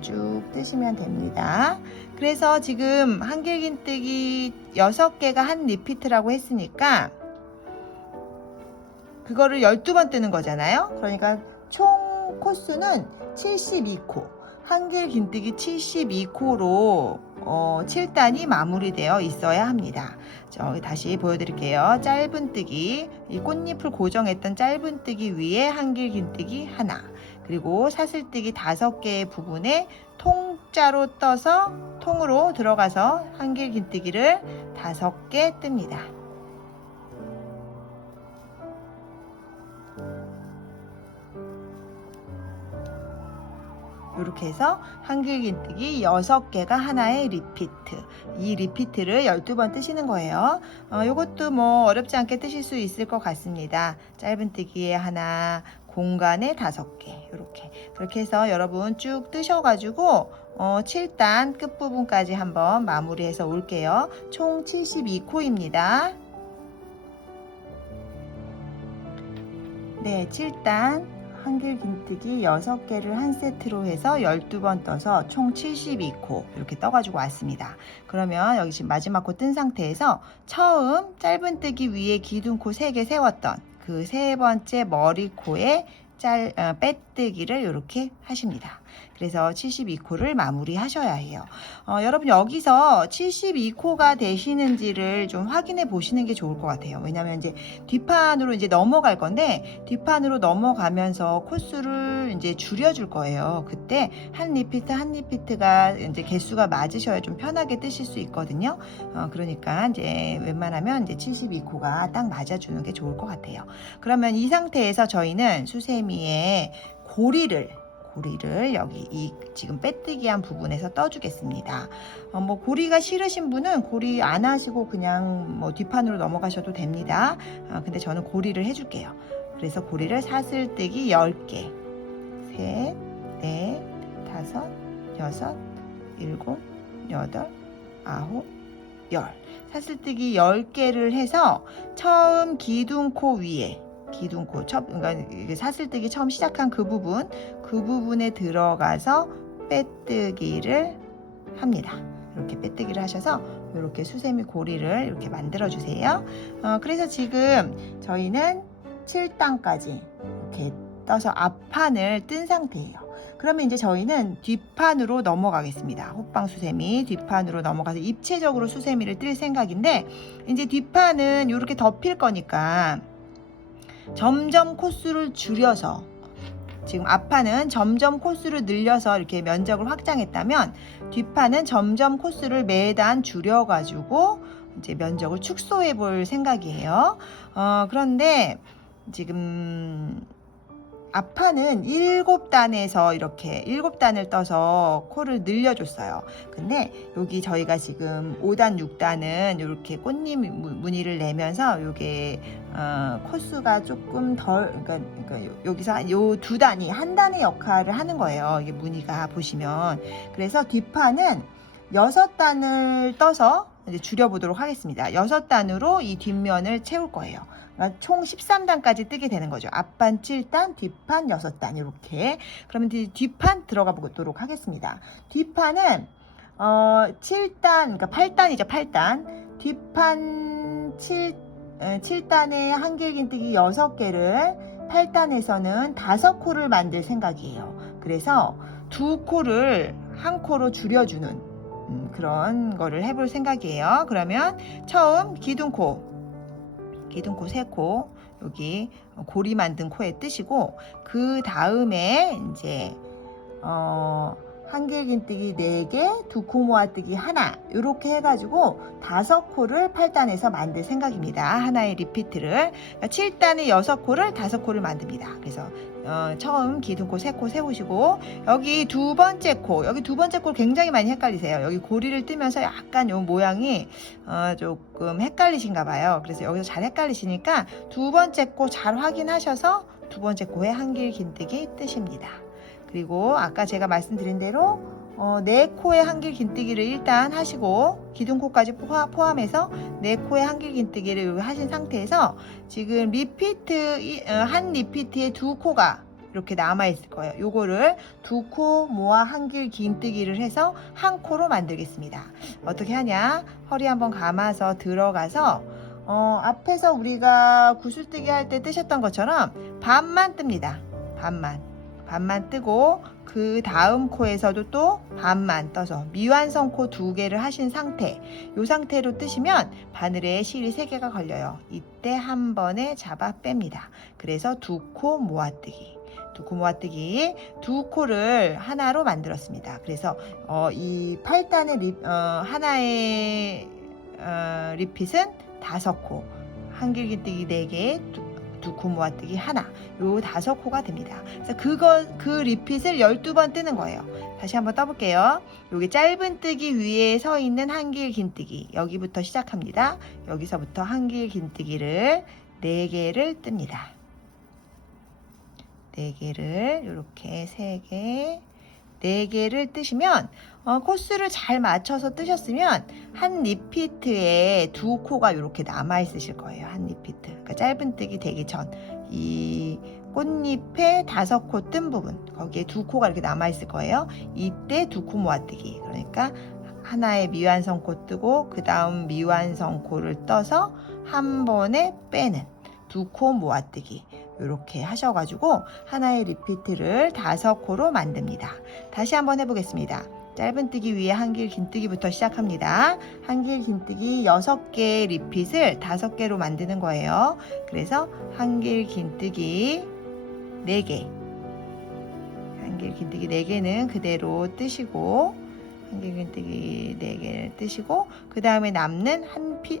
쭉 뜨시면 됩니다. 그래서 지금 한길 긴뜨기 6개가 한 리피트라고 했으니까 그거를 12번 뜨는 거잖아요. 그러니까 총 총 코수는 72코, 한길 긴뜨기 72코로 7단이 마무리되어 있어야 합니다. 다시 보여드릴게요. 짧은뜨기, 이 꽃잎을 고정했던 짧은뜨기 위에 한길 긴뜨기 하나, 그리고 사슬뜨기 5개의 부분에 통자로 떠서 통으로 들어가서 한길 긴뜨기를 5개 뜹니다. 이렇게 해서 한길 긴뜨기 6개가 하나의 리피트. 이 리피트를 12번 뜨시는 거예요. 이것도 뭐 어렵지 않게 뜨실 수 있을 것 같습니다. 짧은뜨기에 하나, 공간에 5개. 이렇게. 그렇게 해서 여러분 쭉 뜨셔가지고 7단 끝부분까지 한번 마무리해서 올게요. 총 72코입니다. 네, 7단 한길 긴뜨기 6개를 한 세트로 해서 12번 떠서 총 72코 이렇게 떠가지고 왔습니다. 그러면 여기 지금 마지막 코 뜬 상태에서 처음 짧은뜨기 위에 기둥코 3개 세웠던 그 3번째 머리코에 빼뜨기를 이렇게 하십니다. 그래서 72코를 마무리 하셔야 해요. 여러분 여기서 72코가 되시는지를 좀 확인해 보시는 게 좋을 것 같아요. 왜냐면 이제 뒷판으로 이제 넘어갈 건데 뒷판으로 넘어가면서 코수를 이제 줄여줄 거예요. 그때 한 리피트가 이제 개수가 맞으셔야 좀 편하게 뜨실 수 있거든요. 그러니까 이제 웬만하면 이제 72코가 딱 맞아주는 게 좋을 것 같아요. 그러면 이 상태에서 저희는 수세미에 고리를 여기 이 지금 빼뜨기한 부분에서 떠주겠습니다. 뭐 고리가 싫으신 분은 고리 안 하시고 그냥 뭐 뒷판으로 넘어가셔도 됩니다. 근데 저는 고리를 해줄게요. 그래서 고리를 사슬뜨기 10개, 셋, 넷, 다섯, 여섯, 일곱, 여덟, 아홉, 열. 사슬뜨기 10개를 해서 처음 기둥코 위에 그러니까 사슬뜨기 처음 시작한 그 부분에 들어가서 빼뜨기를 합니다. 이렇게 빼뜨기를 하셔서 이렇게 수세미 고리를 이렇게 만들어 주세요. 그래서 지금 저희는 7단까지 이렇게 떠서 앞판을 뜬 상태예요. 그러면 이제 저희는 뒷판으로 넘어가겠습니다. 호빵 수세미 뒷판으로 넘어가서 입체적으로 수세미를 뜰 생각인데, 이제 뒷판은 이렇게 덮일 거니까 점점 코수를 줄여서, 지금 앞판은 점점 코수를 늘려서 이렇게 면적을 확장했다면 뒷판은 점점 코수를 매단 줄여가지고 이제 면적을 축소해 볼 생각이에요. 그런데 지금 앞판은 7단에서 이렇게 7단을 떠서 코를 늘려줬어요. 근데 여기 저희가 지금 5단, 6단은 이렇게 꽃잎 무늬를 내면서 이게 코수가 조금 덜, 그러니까 여기서 요 2단이 한 단의 역할을 하는 거예요. 이게 무늬가 보시면. 그래서 뒷판은 6단을 떠서 이제 줄여보도록 하겠습니다. 6단으로 이 뒷면을 채울 거예요. 그러니까 총 13단까지 뜨게 되는 거죠. 앞판 7단, 뒷판 6단 이렇게. 그러면 뒷판 들어가 보도록 하겠습니다. 뒷판은 7단, 그러니까 8단이죠. 8단. 뒷판 7단에 한길 긴뜨기 6개를 8단에서는 5코를 만들 생각이에요. 그래서 2코를 한 코로 줄여주는 그런 거를 해볼 생각이에요. 그러면 처음 기둥코 3코, 여기 고리 만든 코에 뜨시고, 그 다음에 이제 한길 긴뜨기 4개, 2코 모아뜨기 하나, 이렇게 해가지고 5코를 8단에서 만들 생각입니다. 하나의 리피트를. 7단에 6코를 5코를 만듭니다. 그래서 처음 기둥코 3코 세우시고, 여기 두 번째 코 굉장히 많이 헷갈리세요. 여기 고리를 뜨면서 약간 요 모양이 조금 헷갈리신가 봐요. 그래서 여기서 잘 헷갈리시니까 두 번째 코 잘 확인하셔서 두 번째 코에 한길 긴뜨기 뜨십니다. 그리고 아까 제가 말씀드린 대로 4코의 한길 긴뜨기를 일단 하시고, 기둥코까지 포함해서 4코의 한길 긴뜨기를 하신 상태에서 지금 리피트, 한 리피트에 2코가 이렇게 남아 있을 거예요. 요거를 2코 모아 한길 긴뜨기를 해서 한 코로 만들겠습니다. 어떻게 하냐? 허리 한번 감아서 들어가서 앞에서 우리가 구슬뜨기 할 때 뜨셨던 것처럼 반만 뜹니다. 반만 반만 뜨고 그 다음 코에서도 또 반만 떠서 미완성 코 2개를 하신 상태, 이 상태로 뜨시면 바늘에 실이 3개가 걸려요. 이때 한 번에 잡아 뺍니다. 그래서 2코 모아뜨기. 2코 모아뜨기, 2코를 하나로 만들었습니다. 그래서 이 8단의 하나의 리핏은 5코, 한길긴뜨기 4개, 2코 모아뜨기 하나, 요 5코가 됩니다. 그래서 그 리핏을 12번 뜨는 거예요. 다시 한번 떠볼게요. 여기 짧은뜨기 위에 서 있는 한길긴뜨기, 여기부터 시작합니다. 여기서부터 한길긴뜨기를 4개를 뜹니다. 4개를 이렇게 3개, 4개를 뜨시면 코스를 잘 맞춰서 뜨셨으면 한 리피트에 2코가 이렇게 남아 있으실 거예요. 한 리피트. 그러니까 짧은뜨기 되기 전 이 꽃잎에 5코 뜬 부분, 거기에 2코가 이렇게 남아 있을 거예요. 이때 2코 모아뜨기. 그러니까 하나의 미완성 코 뜨고 그 다음 미완성 코를 떠서 한 번에 빼는 2코 모아뜨기. 이렇게 하셔가지고 하나의 리피트를 5코로 만듭니다. 다시 한번 해보겠습니다. 짧은뜨기 위에 한길긴뜨기부터 시작합니다. 한길긴뜨기 6개의 리핏을 5개로 만드는 거예요. 그래서 한길긴뜨기 4개, 한길긴뜨기 4개는 그대로 뜨시고, 한길긴뜨기 4개를 뜨시고, 그 다음에 남는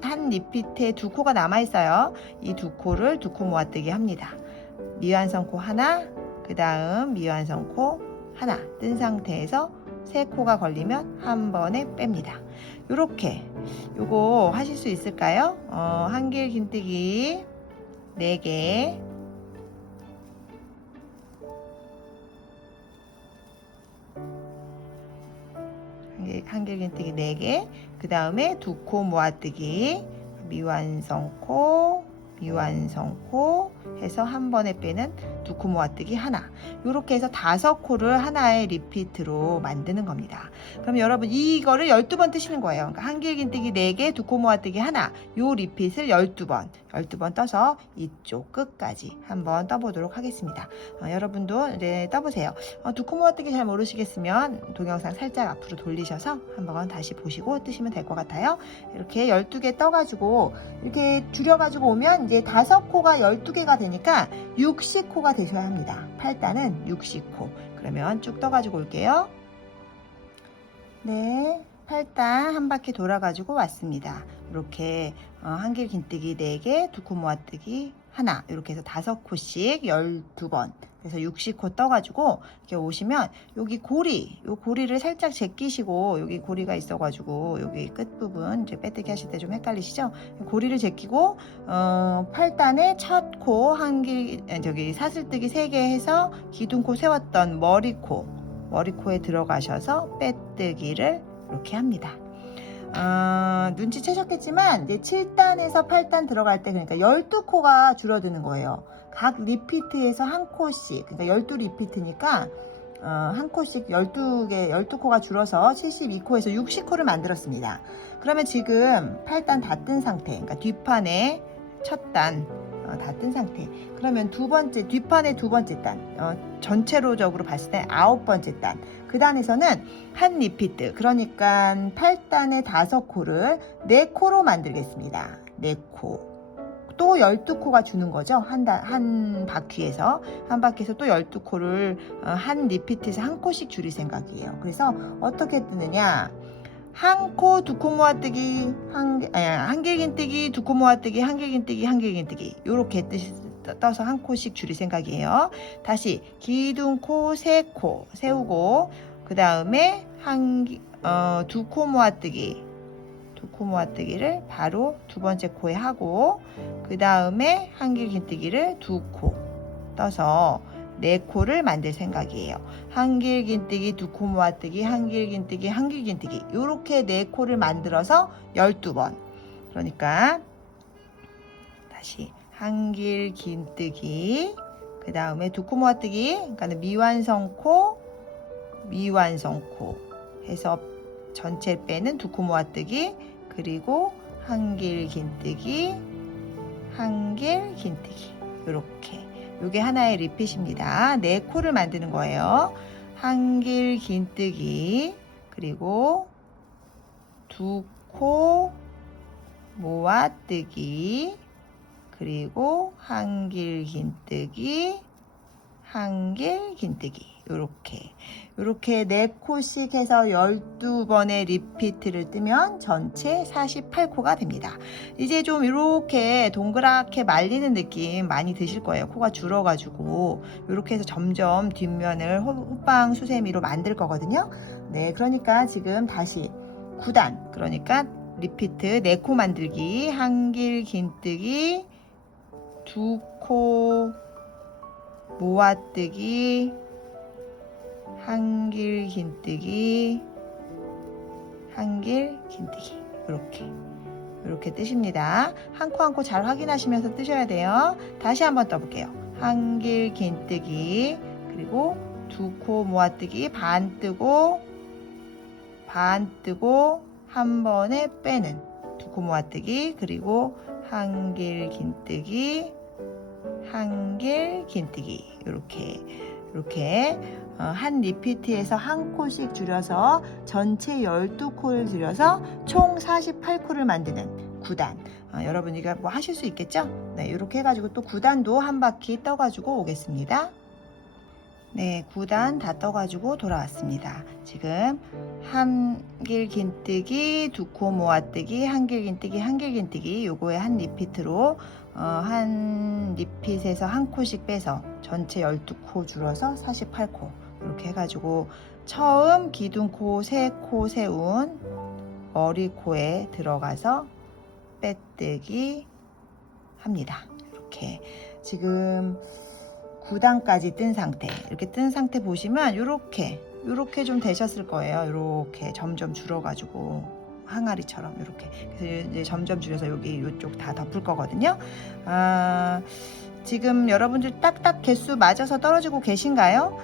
한 리피트에 2코가 남아있어요. 이 2코를 2코 모아뜨기 합니다. 미완성 코 하나, 그 다음 미완성 코 하나 뜬 상태에서 3코가 걸리면 한 번에 뺍니다. 요렇게 요거 하실 수 있을까요? 한길긴뜨기 4개, 한길긴뜨기 4개, 그 다음에 2코 모아뜨기, 미완성 코, 미완성 코 해서 한 번에 빼는 2코 모아뜨기 하나, 이렇게 해서 5코를 하나의 리피트로 만드는 겁니다. 그럼 여러분 이거를 12번 뜨시는 거예요. 그러니까 한길긴뜨기 4개, 2코 모아뜨기 하나, 요 리핏을 12번 떠서 이쪽 끝까지 한번 떠보도록 하겠습니다. 여러분도 이제 떠보세요. 2코 모아뜨기 잘 모르시겠으면 동영상 살짝 앞으로 돌리셔서 한번 다시 보시고 뜨시면 될 것 같아요. 이렇게 12개 떠가지고 이렇게 줄여가지고 오면 이제 5코가 12개가 되니까 60코가 되셔야 합니다. 8단은 60코. 그러면 쭉 떠가지고 올게요. 네, 8단 한 바퀴 돌아가지고 왔습니다. 이렇게 한길긴뜨기 4개, 2코 모아뜨기 하나, 이렇게 해서 5코씩 12번, 그래서 60코 떠가지고 이렇게 오시면 여기 요 고리를 살짝 제끼시고, 여기 고리가 있어가지고 여기 끝부분 이제 빼뜨기 하실 때 좀 헷갈리시죠? 고리를 제끼고 8단의 첫 코 사슬뜨기 3개 해서 기둥코 세웠던 머리코에 들어가셔서 빼뜨기를 이렇게 합니다. 눈치채셨겠지만 이제 7단에서 8단 들어갈 때 그러니까 12코가 줄어드는 거예요. 각 리피트에서 한 코씩, 그러니까 12리피트니까 한 코씩 12코가 줄어서 72코에서 60코를 만들었습니다. 그러면 지금 8단 다 뜬 상태, 그러니까 뒷판에 첫 단 다 뜬 상태. 그러면 뒷판의 2번째 단, 전체로적으로 봤을 때 9번째 단. 그 단에서는 한 리피트, 그러니까 8단의 5코를 4코로 만들겠습니다. 4코. 또 12코가 주는 거죠. 한 바퀴에서 또 12코를 한 리피트에서 한 코씩 줄일 생각이에요. 그래서 어떻게 뜨느냐? 한 코, 2코 모아뜨기, 한길긴뜨기, 2코 모아뜨기, 한길긴뜨기 이렇게 떠서 한 코씩 줄일 생각이에요. 다시 기둥코 3코 세우고, 그 다음에 2코 모아뜨기를 바로 2번째 코에 하고, 그 다음에 한길긴뜨기를 2코 떠서 4코를 만들 생각이에요. 한길긴뜨기, 2코 모아뜨기, 한길긴뜨기 이렇게 4코를 만들어서 12번. 그러니까 다시 한길긴뜨기, 그 다음에 2코 모아뜨기, 그러니까 미완성 코 해서 전체 빼는 2코 모아뜨기, 그리고 한길긴뜨기 이렇게 요게 하나의 리핏입니다. 4코를 만드는 거예요. 한길 긴뜨기, 그리고 2코 모아뜨기, 그리고 한길 긴뜨기, 한길 긴뜨기. 요렇게 4코씩 해서 12번의 리피트를 뜨면 전체 48코가 됩니다. 이제 좀 이렇게 동그랗게 말리는 느낌 많이 드실 거예요. 코가 줄어가지고 이렇게 해서 점점 뒷면을 호빵 수세미로 만들 거거든요. 네, 그러니까 지금 다시 9단, 그러니까 리피트 4코 만들기, 한길 긴뜨기, 2코 모아뜨기, 한길 긴뜨기, 한길 긴뜨기. 이렇게 뜨십니다. 한 코 한 코 잘 확인하시면서 뜨셔야 돼요. 다시 한번 떠볼게요. 한길 긴뜨기, 그리고 2코 모아뜨기, 반 뜨고 한 번에 빼는 2코 모아뜨기, 그리고 한길 긴뜨기, 한길 긴뜨기. 이렇게 한 리피트에서 한 코씩 줄여서 전체 12코를 줄여서 총 48코를 만드는 9단. 여러분 이거 뭐 하실 수 있겠죠? 네, 이렇게 해가지고 또 9단도 한 바퀴 떠가지고 오겠습니다. 네, 9단 다 떠가지고 돌아왔습니다. 지금 한길 긴뜨기, 2코 모아뜨기, 한길 긴뜨기, 한길 긴뜨기, 요거에 한 리피트로 한 리핏에서 한 코씩 빼서 전체 12코 줄여서 48코 이렇게 해가지고 처음 기둥코 3코 세운 머리코에 들어가서 빼뜨기 합니다. 이렇게 지금 9단까지 뜬 상태, 이렇게 뜬 상태 보시면 이렇게 좀 되셨을 거예요. 이렇게 점점 줄어가지고 항아리처럼 이렇게. 그래서 이제 점점 줄여서 이쪽 다 덮을 거거든요. 지금 여러분들 딱딱 개수 맞아서 떨어지고 계신가요?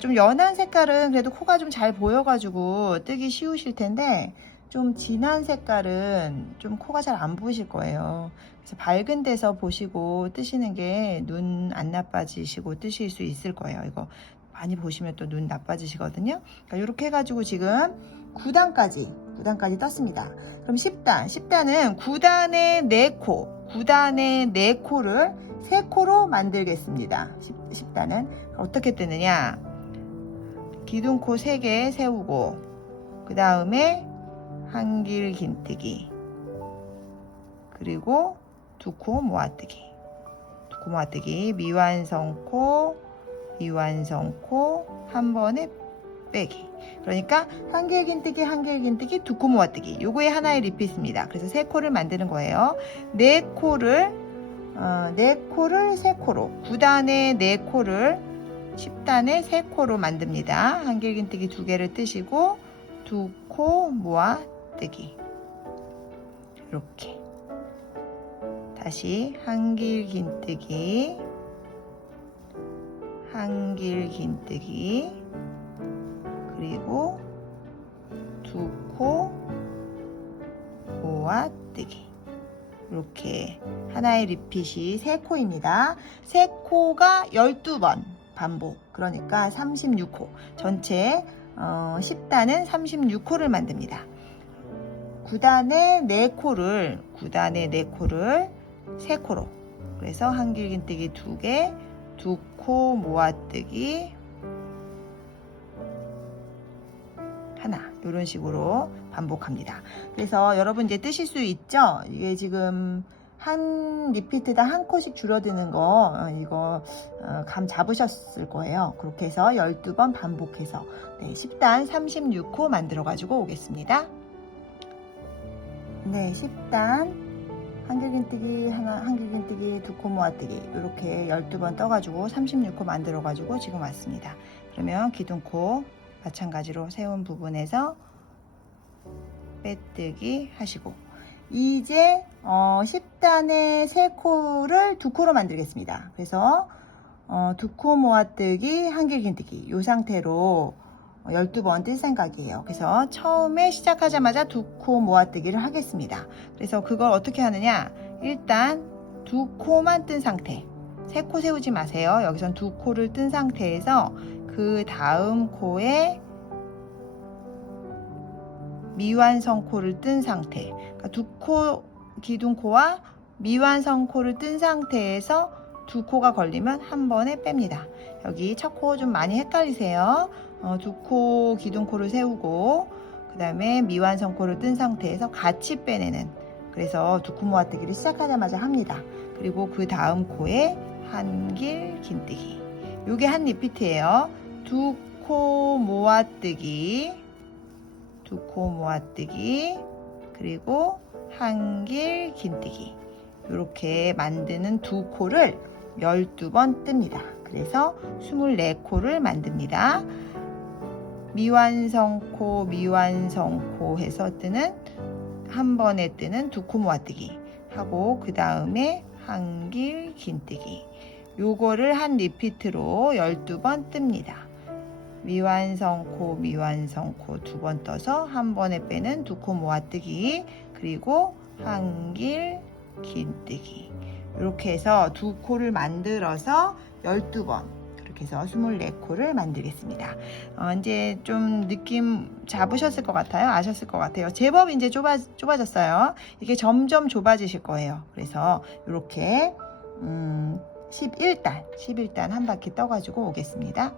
좀 연한 색깔은 그래도 코가 좀 잘 보여가지고 뜨기 쉬우실 텐데, 좀 진한 색깔은 좀 코가 잘 안 보이실 거예요. 그래서 밝은 데서 보시고 뜨시는 게 눈 안 나빠지시고 뜨실 수 있을 거예요. 이거 많이 보시면 또 눈 나빠지시거든요. 그러니까 이렇게 해가지고 지금 9단까지 떴습니다. 그럼 10단은 9단의 4코, 9단의 4코를 3코로 만들겠습니다. 10단은 어떻게 뜨느냐? 기둥코 3개 세우고, 그 다음에 한길 긴뜨기, 그리고 2코 모아뜨기, 미완성코, 한 번에 빼기. 그러니까 한길 긴뜨기, 2코 모아뜨기. 요거의 하나의 리핏입니다. 그래서 3코를 만드는 거예요. 4코를 3코로, 9단의 4코를 10단의 3코로 만듭니다. 한길 긴뜨기 2개를 뜨시고 2코 모아뜨기. 이렇게. 다시 한길 긴뜨기, 그리고 2코 모아뜨기. 이렇게 하나의 리핏이 3코입니다. 3코가 12번 반복, 그러니까 36코. 전체 10단은 36코를 만듭니다. 9단의 4코를 3코로, 그래서 한길 긴뜨기 2개, 2코 모아뜨기 하나, 이런 식으로 반복합니다. 그래서 여러분 이제 뜨실 수 있죠? 이게 지금 한 리피트당 한 코씩 줄어드는 거, 이거 감 잡으셨을 거예요. 그렇게 해서 12번 반복해서 10단 36코 만들어 가지고 오겠습니다. 네, 10단 한길 긴뜨기 하나, 한길 긴뜨기 2코 모아뜨기, 이렇게 12번 떠가지고 36코 만들어 가지고 지금 왔습니다. 그러면 기둥코 마찬가지로 세운 부분에서 빼뜨기 하시고, 이제 10단의 3코를 2코로 만들겠습니다. 그래서 2코 모아뜨기, 한길 긴뜨기, 이 상태로 12번 뜰 생각이에요. 그래서 처음에 시작하자마자 2코 모아뜨기를 하겠습니다. 그래서 그걸 어떻게 하느냐, 일단 2코만 뜬 상태, 세 코 세우지 마세요. 여기선 두 코를 뜬 상태에서 그 다음 코에 미완성코를 뜬 상태, 그러니까 두 코 기둥코와 미완성코를 뜬 상태에서 두 코가 걸리면 한 번에 뺍니다. 여기 첫 코 좀 많이 헷갈리세요. 두 코 기둥코를 세우고 그 다음에 미완성코를 뜬 상태에서 같이 빼내는, 그래서 두 코 모아뜨기를 시작하자마자 합니다. 그리고 그 다음 코에 한길 긴뜨기, 요게 한 리피트예요. 두 코 모아뜨기, 두 코 모아뜨기, 그리고 한길 긴뜨기, 이렇게 만드는 두 코를 12번 뜹니다. 그래서 24코를 만듭니다. 미완성코 미완성코 해서 뜨는, 한 번에 뜨는 두 코 모아뜨기 하고 그 다음에 한길 긴뜨기, 요거를 한 리피트로 12번 뜹니다. 미완성코 미완성코 두 번 떠서 한 번에 빼는 두 코 모아뜨기, 그리고 한길 긴뜨기, 이렇게 해서 두 코를 만들어서 12번, 그렇게 해서 24코를 만들겠습니다. 이제 좀 느낌 잡으셨을 것 같아요. 아셨을 것 같아요. 제법 이제 좁아졌어요. 이게 점점 좁아지실 거예요. 그래서 이렇게 11단 한 바퀴 떠가지고 오겠습니다.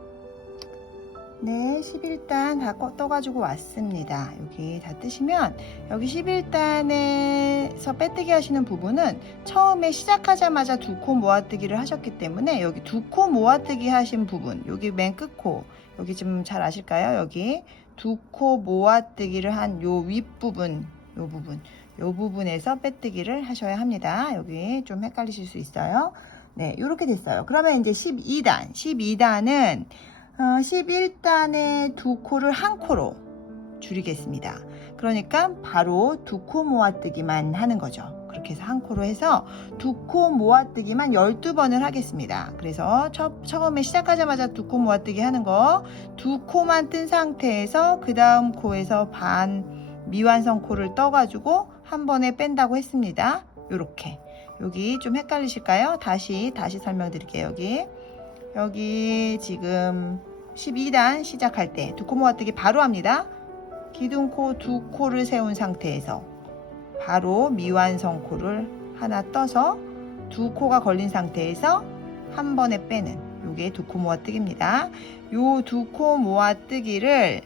네, 11단 다 떠가지고 왔습니다. 여기 다 뜨시면, 여기 11단에서 빼뜨기 하시는 부분은 처음에 시작하자마자 두 코 모아뜨기를 하셨기 때문에 여기 두 코 모아뜨기 하신 부분, 여기 맨 끝코, 여기 좀 잘 아실까요? 여기 두 코 모아뜨기를 한 요 윗부분, 요 부분에서 빼뜨기를 하셔야 합니다. 여기 좀 헷갈리실 수 있어요. 네, 이렇게 됐어요. 그러면 이제 12단은 11단의 두 코를 한 코로 줄이겠습니다. 그러니까 바로 두 코 모아뜨기만 하는 거죠. 그렇게 해서 한 코로 해서 두 코 모아뜨기만 12번을 하겠습니다. 그래서 처음에 시작하자마자 두 코 모아뜨기 하는 거, 두 코만 뜬 상태에서 그 다음 코에서 반 미완성 코를 떠가지고 한 번에 뺀다고 했습니다. 요렇게. 여기 좀 헷갈리실까요? 다시 설명드릴게요. 여기 지금 12단 시작할 때 두 코 모아뜨기 바로 합니다. 기둥코 두 코를 세운 상태에서 바로 미완성 코를 하나 떠서 두 코가 걸린 상태에서 한 번에 빼는, 요게 두 코 모아뜨기입니다. 요 두 코 모아뜨기를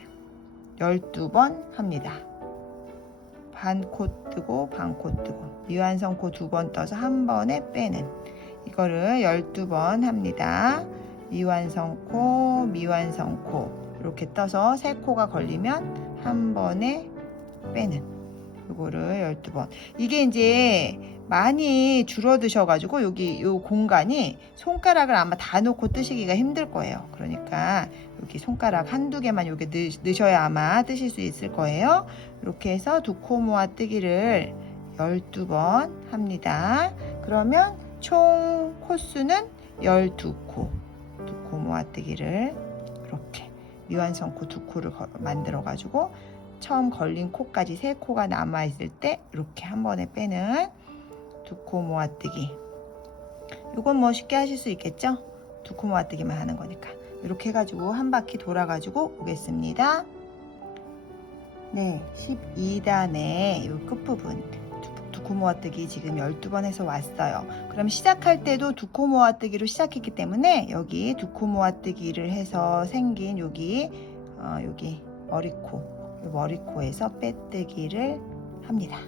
12번 합니다. 반 코 뜨고 반 코 뜨고 미완성 코 두 번 떠서 한 번에 빼는, 이거를 12번 합니다. 미완성코 미완성코 이렇게 떠서 세 코가 걸리면 한 번에 빼는, 요거를 12번. 이게 이제 많이 줄어드셔가지고 여기 요 공간이 손가락을 아마 다 놓고 뜨시기가 힘들 거예요. 그러니까 여기 손가락 한두 개만 여기 넣으셔야 아마 뜨실 수 있을 거예요. 이렇게 해서 두 코 모아뜨기를 12번 합니다. 그러면 총 코수는 12코. 두 코 모아뜨기를 이렇게 미완성코 두 코를 만들어 가지고 처음 걸린 코까지 세 코가 남아 있을 때 이렇게 한 번에 빼는 두 코 모아뜨기. 이건 뭐 쉽게 하실 수 있겠죠? 두 코 모아뜨기만 하는 거니까. 이렇게 해가지고 한 바퀴 돌아가지고 오겠습니다. 네, 12단의 이 끝부분 두 코 모아뜨기 지금 12번 해서 왔어요. 그럼 시작할 때도 두 코 모아뜨기로 시작했기 때문에 여기 두 코 모아뜨기를 해서 생긴 여기 머리코에서 빼뜨기를 합니다.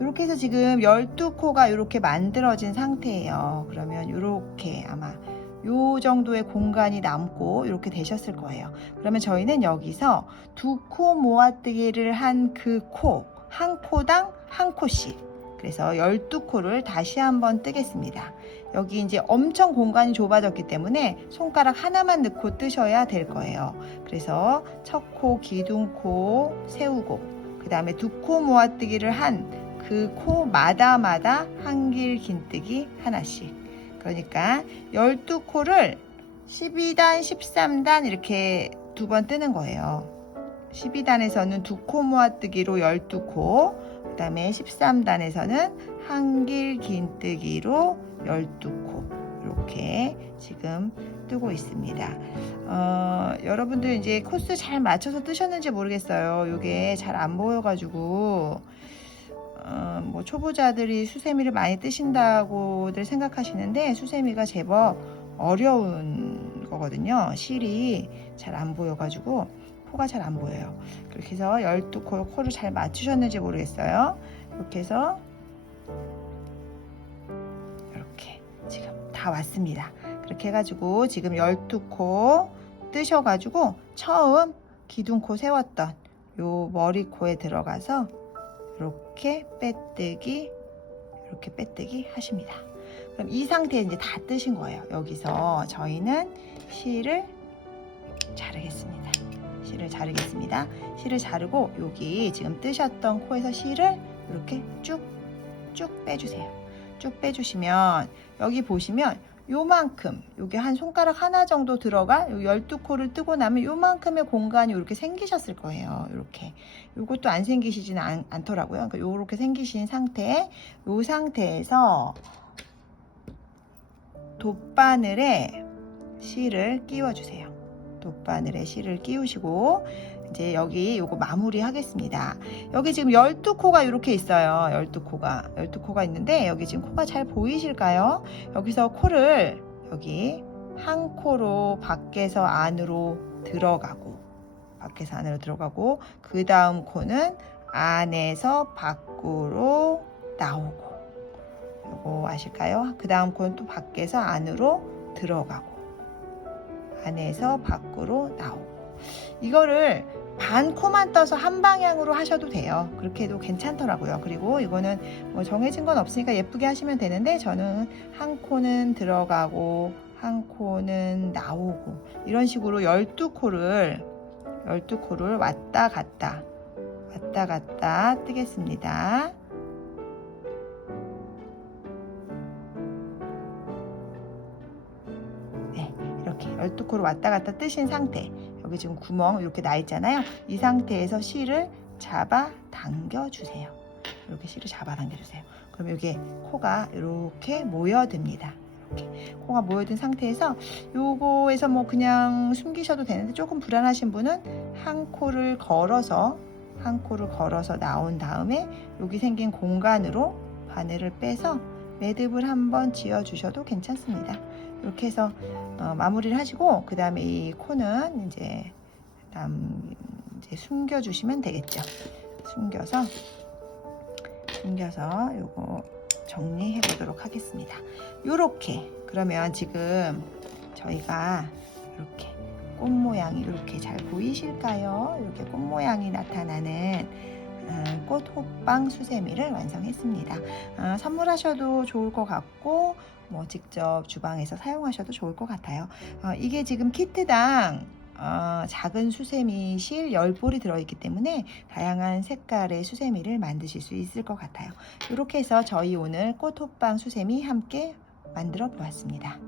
이렇게 해서 지금 12코가 이렇게 만들어진 상태예요. 그러면 이렇게 아마 요 정도의 공간이 남고 이렇게 되셨을 거예요. 그러면 저희는 여기서 두 코 모아뜨기를 한 그 코, 한 코당 한 코씩, 그래서 12코를 다시 한번 뜨겠습니다. 여기 이제 엄청 공간이 좁아졌기 때문에 손가락 하나만 넣고 뜨셔야 될 거예요. 그래서 첫 코 기둥코 세우고 그 다음에 두 코 모아뜨기를 한 그 코마다 한길 긴뜨기 하나씩, 그러니까 12코를 12단, 13단 이렇게 두 번 뜨는 거예요. 12단에서는 두 코 모아뜨기로 12코, 그 다음에 13단에서는 한길 긴뜨기로 12코, 이렇게 지금 뜨고 있습니다. 여러분들 이제 코스 잘 맞춰서 뜨셨는지 모르겠어요. 이게 잘 안 보여가지고 뭐 초보자들이 수세미를 많이 뜨신다고들 생각하시는데 수세미가 제법 어려운 거거든요. 실이 잘 안 보여가지고 코가 잘 안 보여요. 그렇게 해서 12코 코를 잘 맞추셨는지 모르겠어요. 이렇게 해서 이렇게 지금 다 왔습니다. 그렇게 해가지고 지금 12코 뜨셔가지고 처음 기둥코 세웠던 요 머리코에 들어가서 이렇게 빼뜨기 하십니다. 그럼 이 상태에 이제 다 뜨신 거예요. 여기서 저희는 실을 자르겠습니다. 실을 자르고 여기 지금 뜨셨던 코에서 실을 이렇게 쭉 빼주세요. 쭉 빼주시면 여기 보시면 요만큼, 요게 한 손가락 하나 정도 들어가 12코를 뜨고 나면 요만큼의 공간이 이렇게 생기셨을 거예요. 이렇게. 요것도 안 생기시지는 않더라고요. 그러니까 요렇게 생기신 상태에 요 상태에서 돗바늘에 실을 끼워주세요. 돗바늘에 실을 끼우시고 이제 여기 요거 마무리 하겠습니다. 여기 지금 12코가 이렇게 있어요. 12코가 있는데 여기 지금 코가 잘 보이실까요? 여기서 코를 여기 한 코로 밖에서 안으로 들어가고 그 다음 코는 안에서 밖으로 나오고 요거 아실까요? 그 다음 코는 또 밖에서 안으로 들어가고 안에서 밖으로 나오고 이거를 반 코만 떠서 한 방향으로 하셔도 돼요. 그렇게 해도 괜찮더라고요. 그리고 이거는 뭐 정해진 건 없으니까 예쁘게 하시면 되는데 저는 한 코는 들어가고 한 코는 나오고 이런 식으로 12코를 왔다 갔다 뜨겠습니다. 네, 이렇게 12코를 왔다 갔다 뜨신 상태 여기 지금 구멍 이렇게 나 있잖아요. 이 상태에서 실을 잡아 당겨 주세요. 이렇게 실을 잡아 당겨 주세요. 그럼 여기 코가 이렇게 모여듭니다. 이렇게 코가 모여든 상태에서 요거에서 뭐 그냥 숨기셔도 되는데 조금 불안하신 분은 한 코를 걸어서 나온 다음에 여기 생긴 공간으로 바늘을 빼서 매듭을 한번 지어 주셔도 괜찮습니다. 이렇게 해서 마무리를 하시고 그 다음에 이 코는 이제 숨겨 주시면 되겠죠. 숨겨서 요거 정리해 보도록 하겠습니다. 요렇게 그러면 지금 저희가 이렇게 꽃 모양이 이렇게 잘 보이실까요? 이렇게 꽃 모양이 나타나는 꽃 호빵 수세미를 완성했습니다. 선물하셔도 좋을 것 같고 뭐 직접 주방에서 사용하셔도 좋을 것 같아요. 이게 지금 키트당 작은 수세미 실 10볼이 들어있기 때문에 다양한 색깔의 수세미를 만드실 수 있을 것 같아요. 이렇게 해서 저희 오늘 꽃 호빵 수세미 함께 만들어 보았습니다.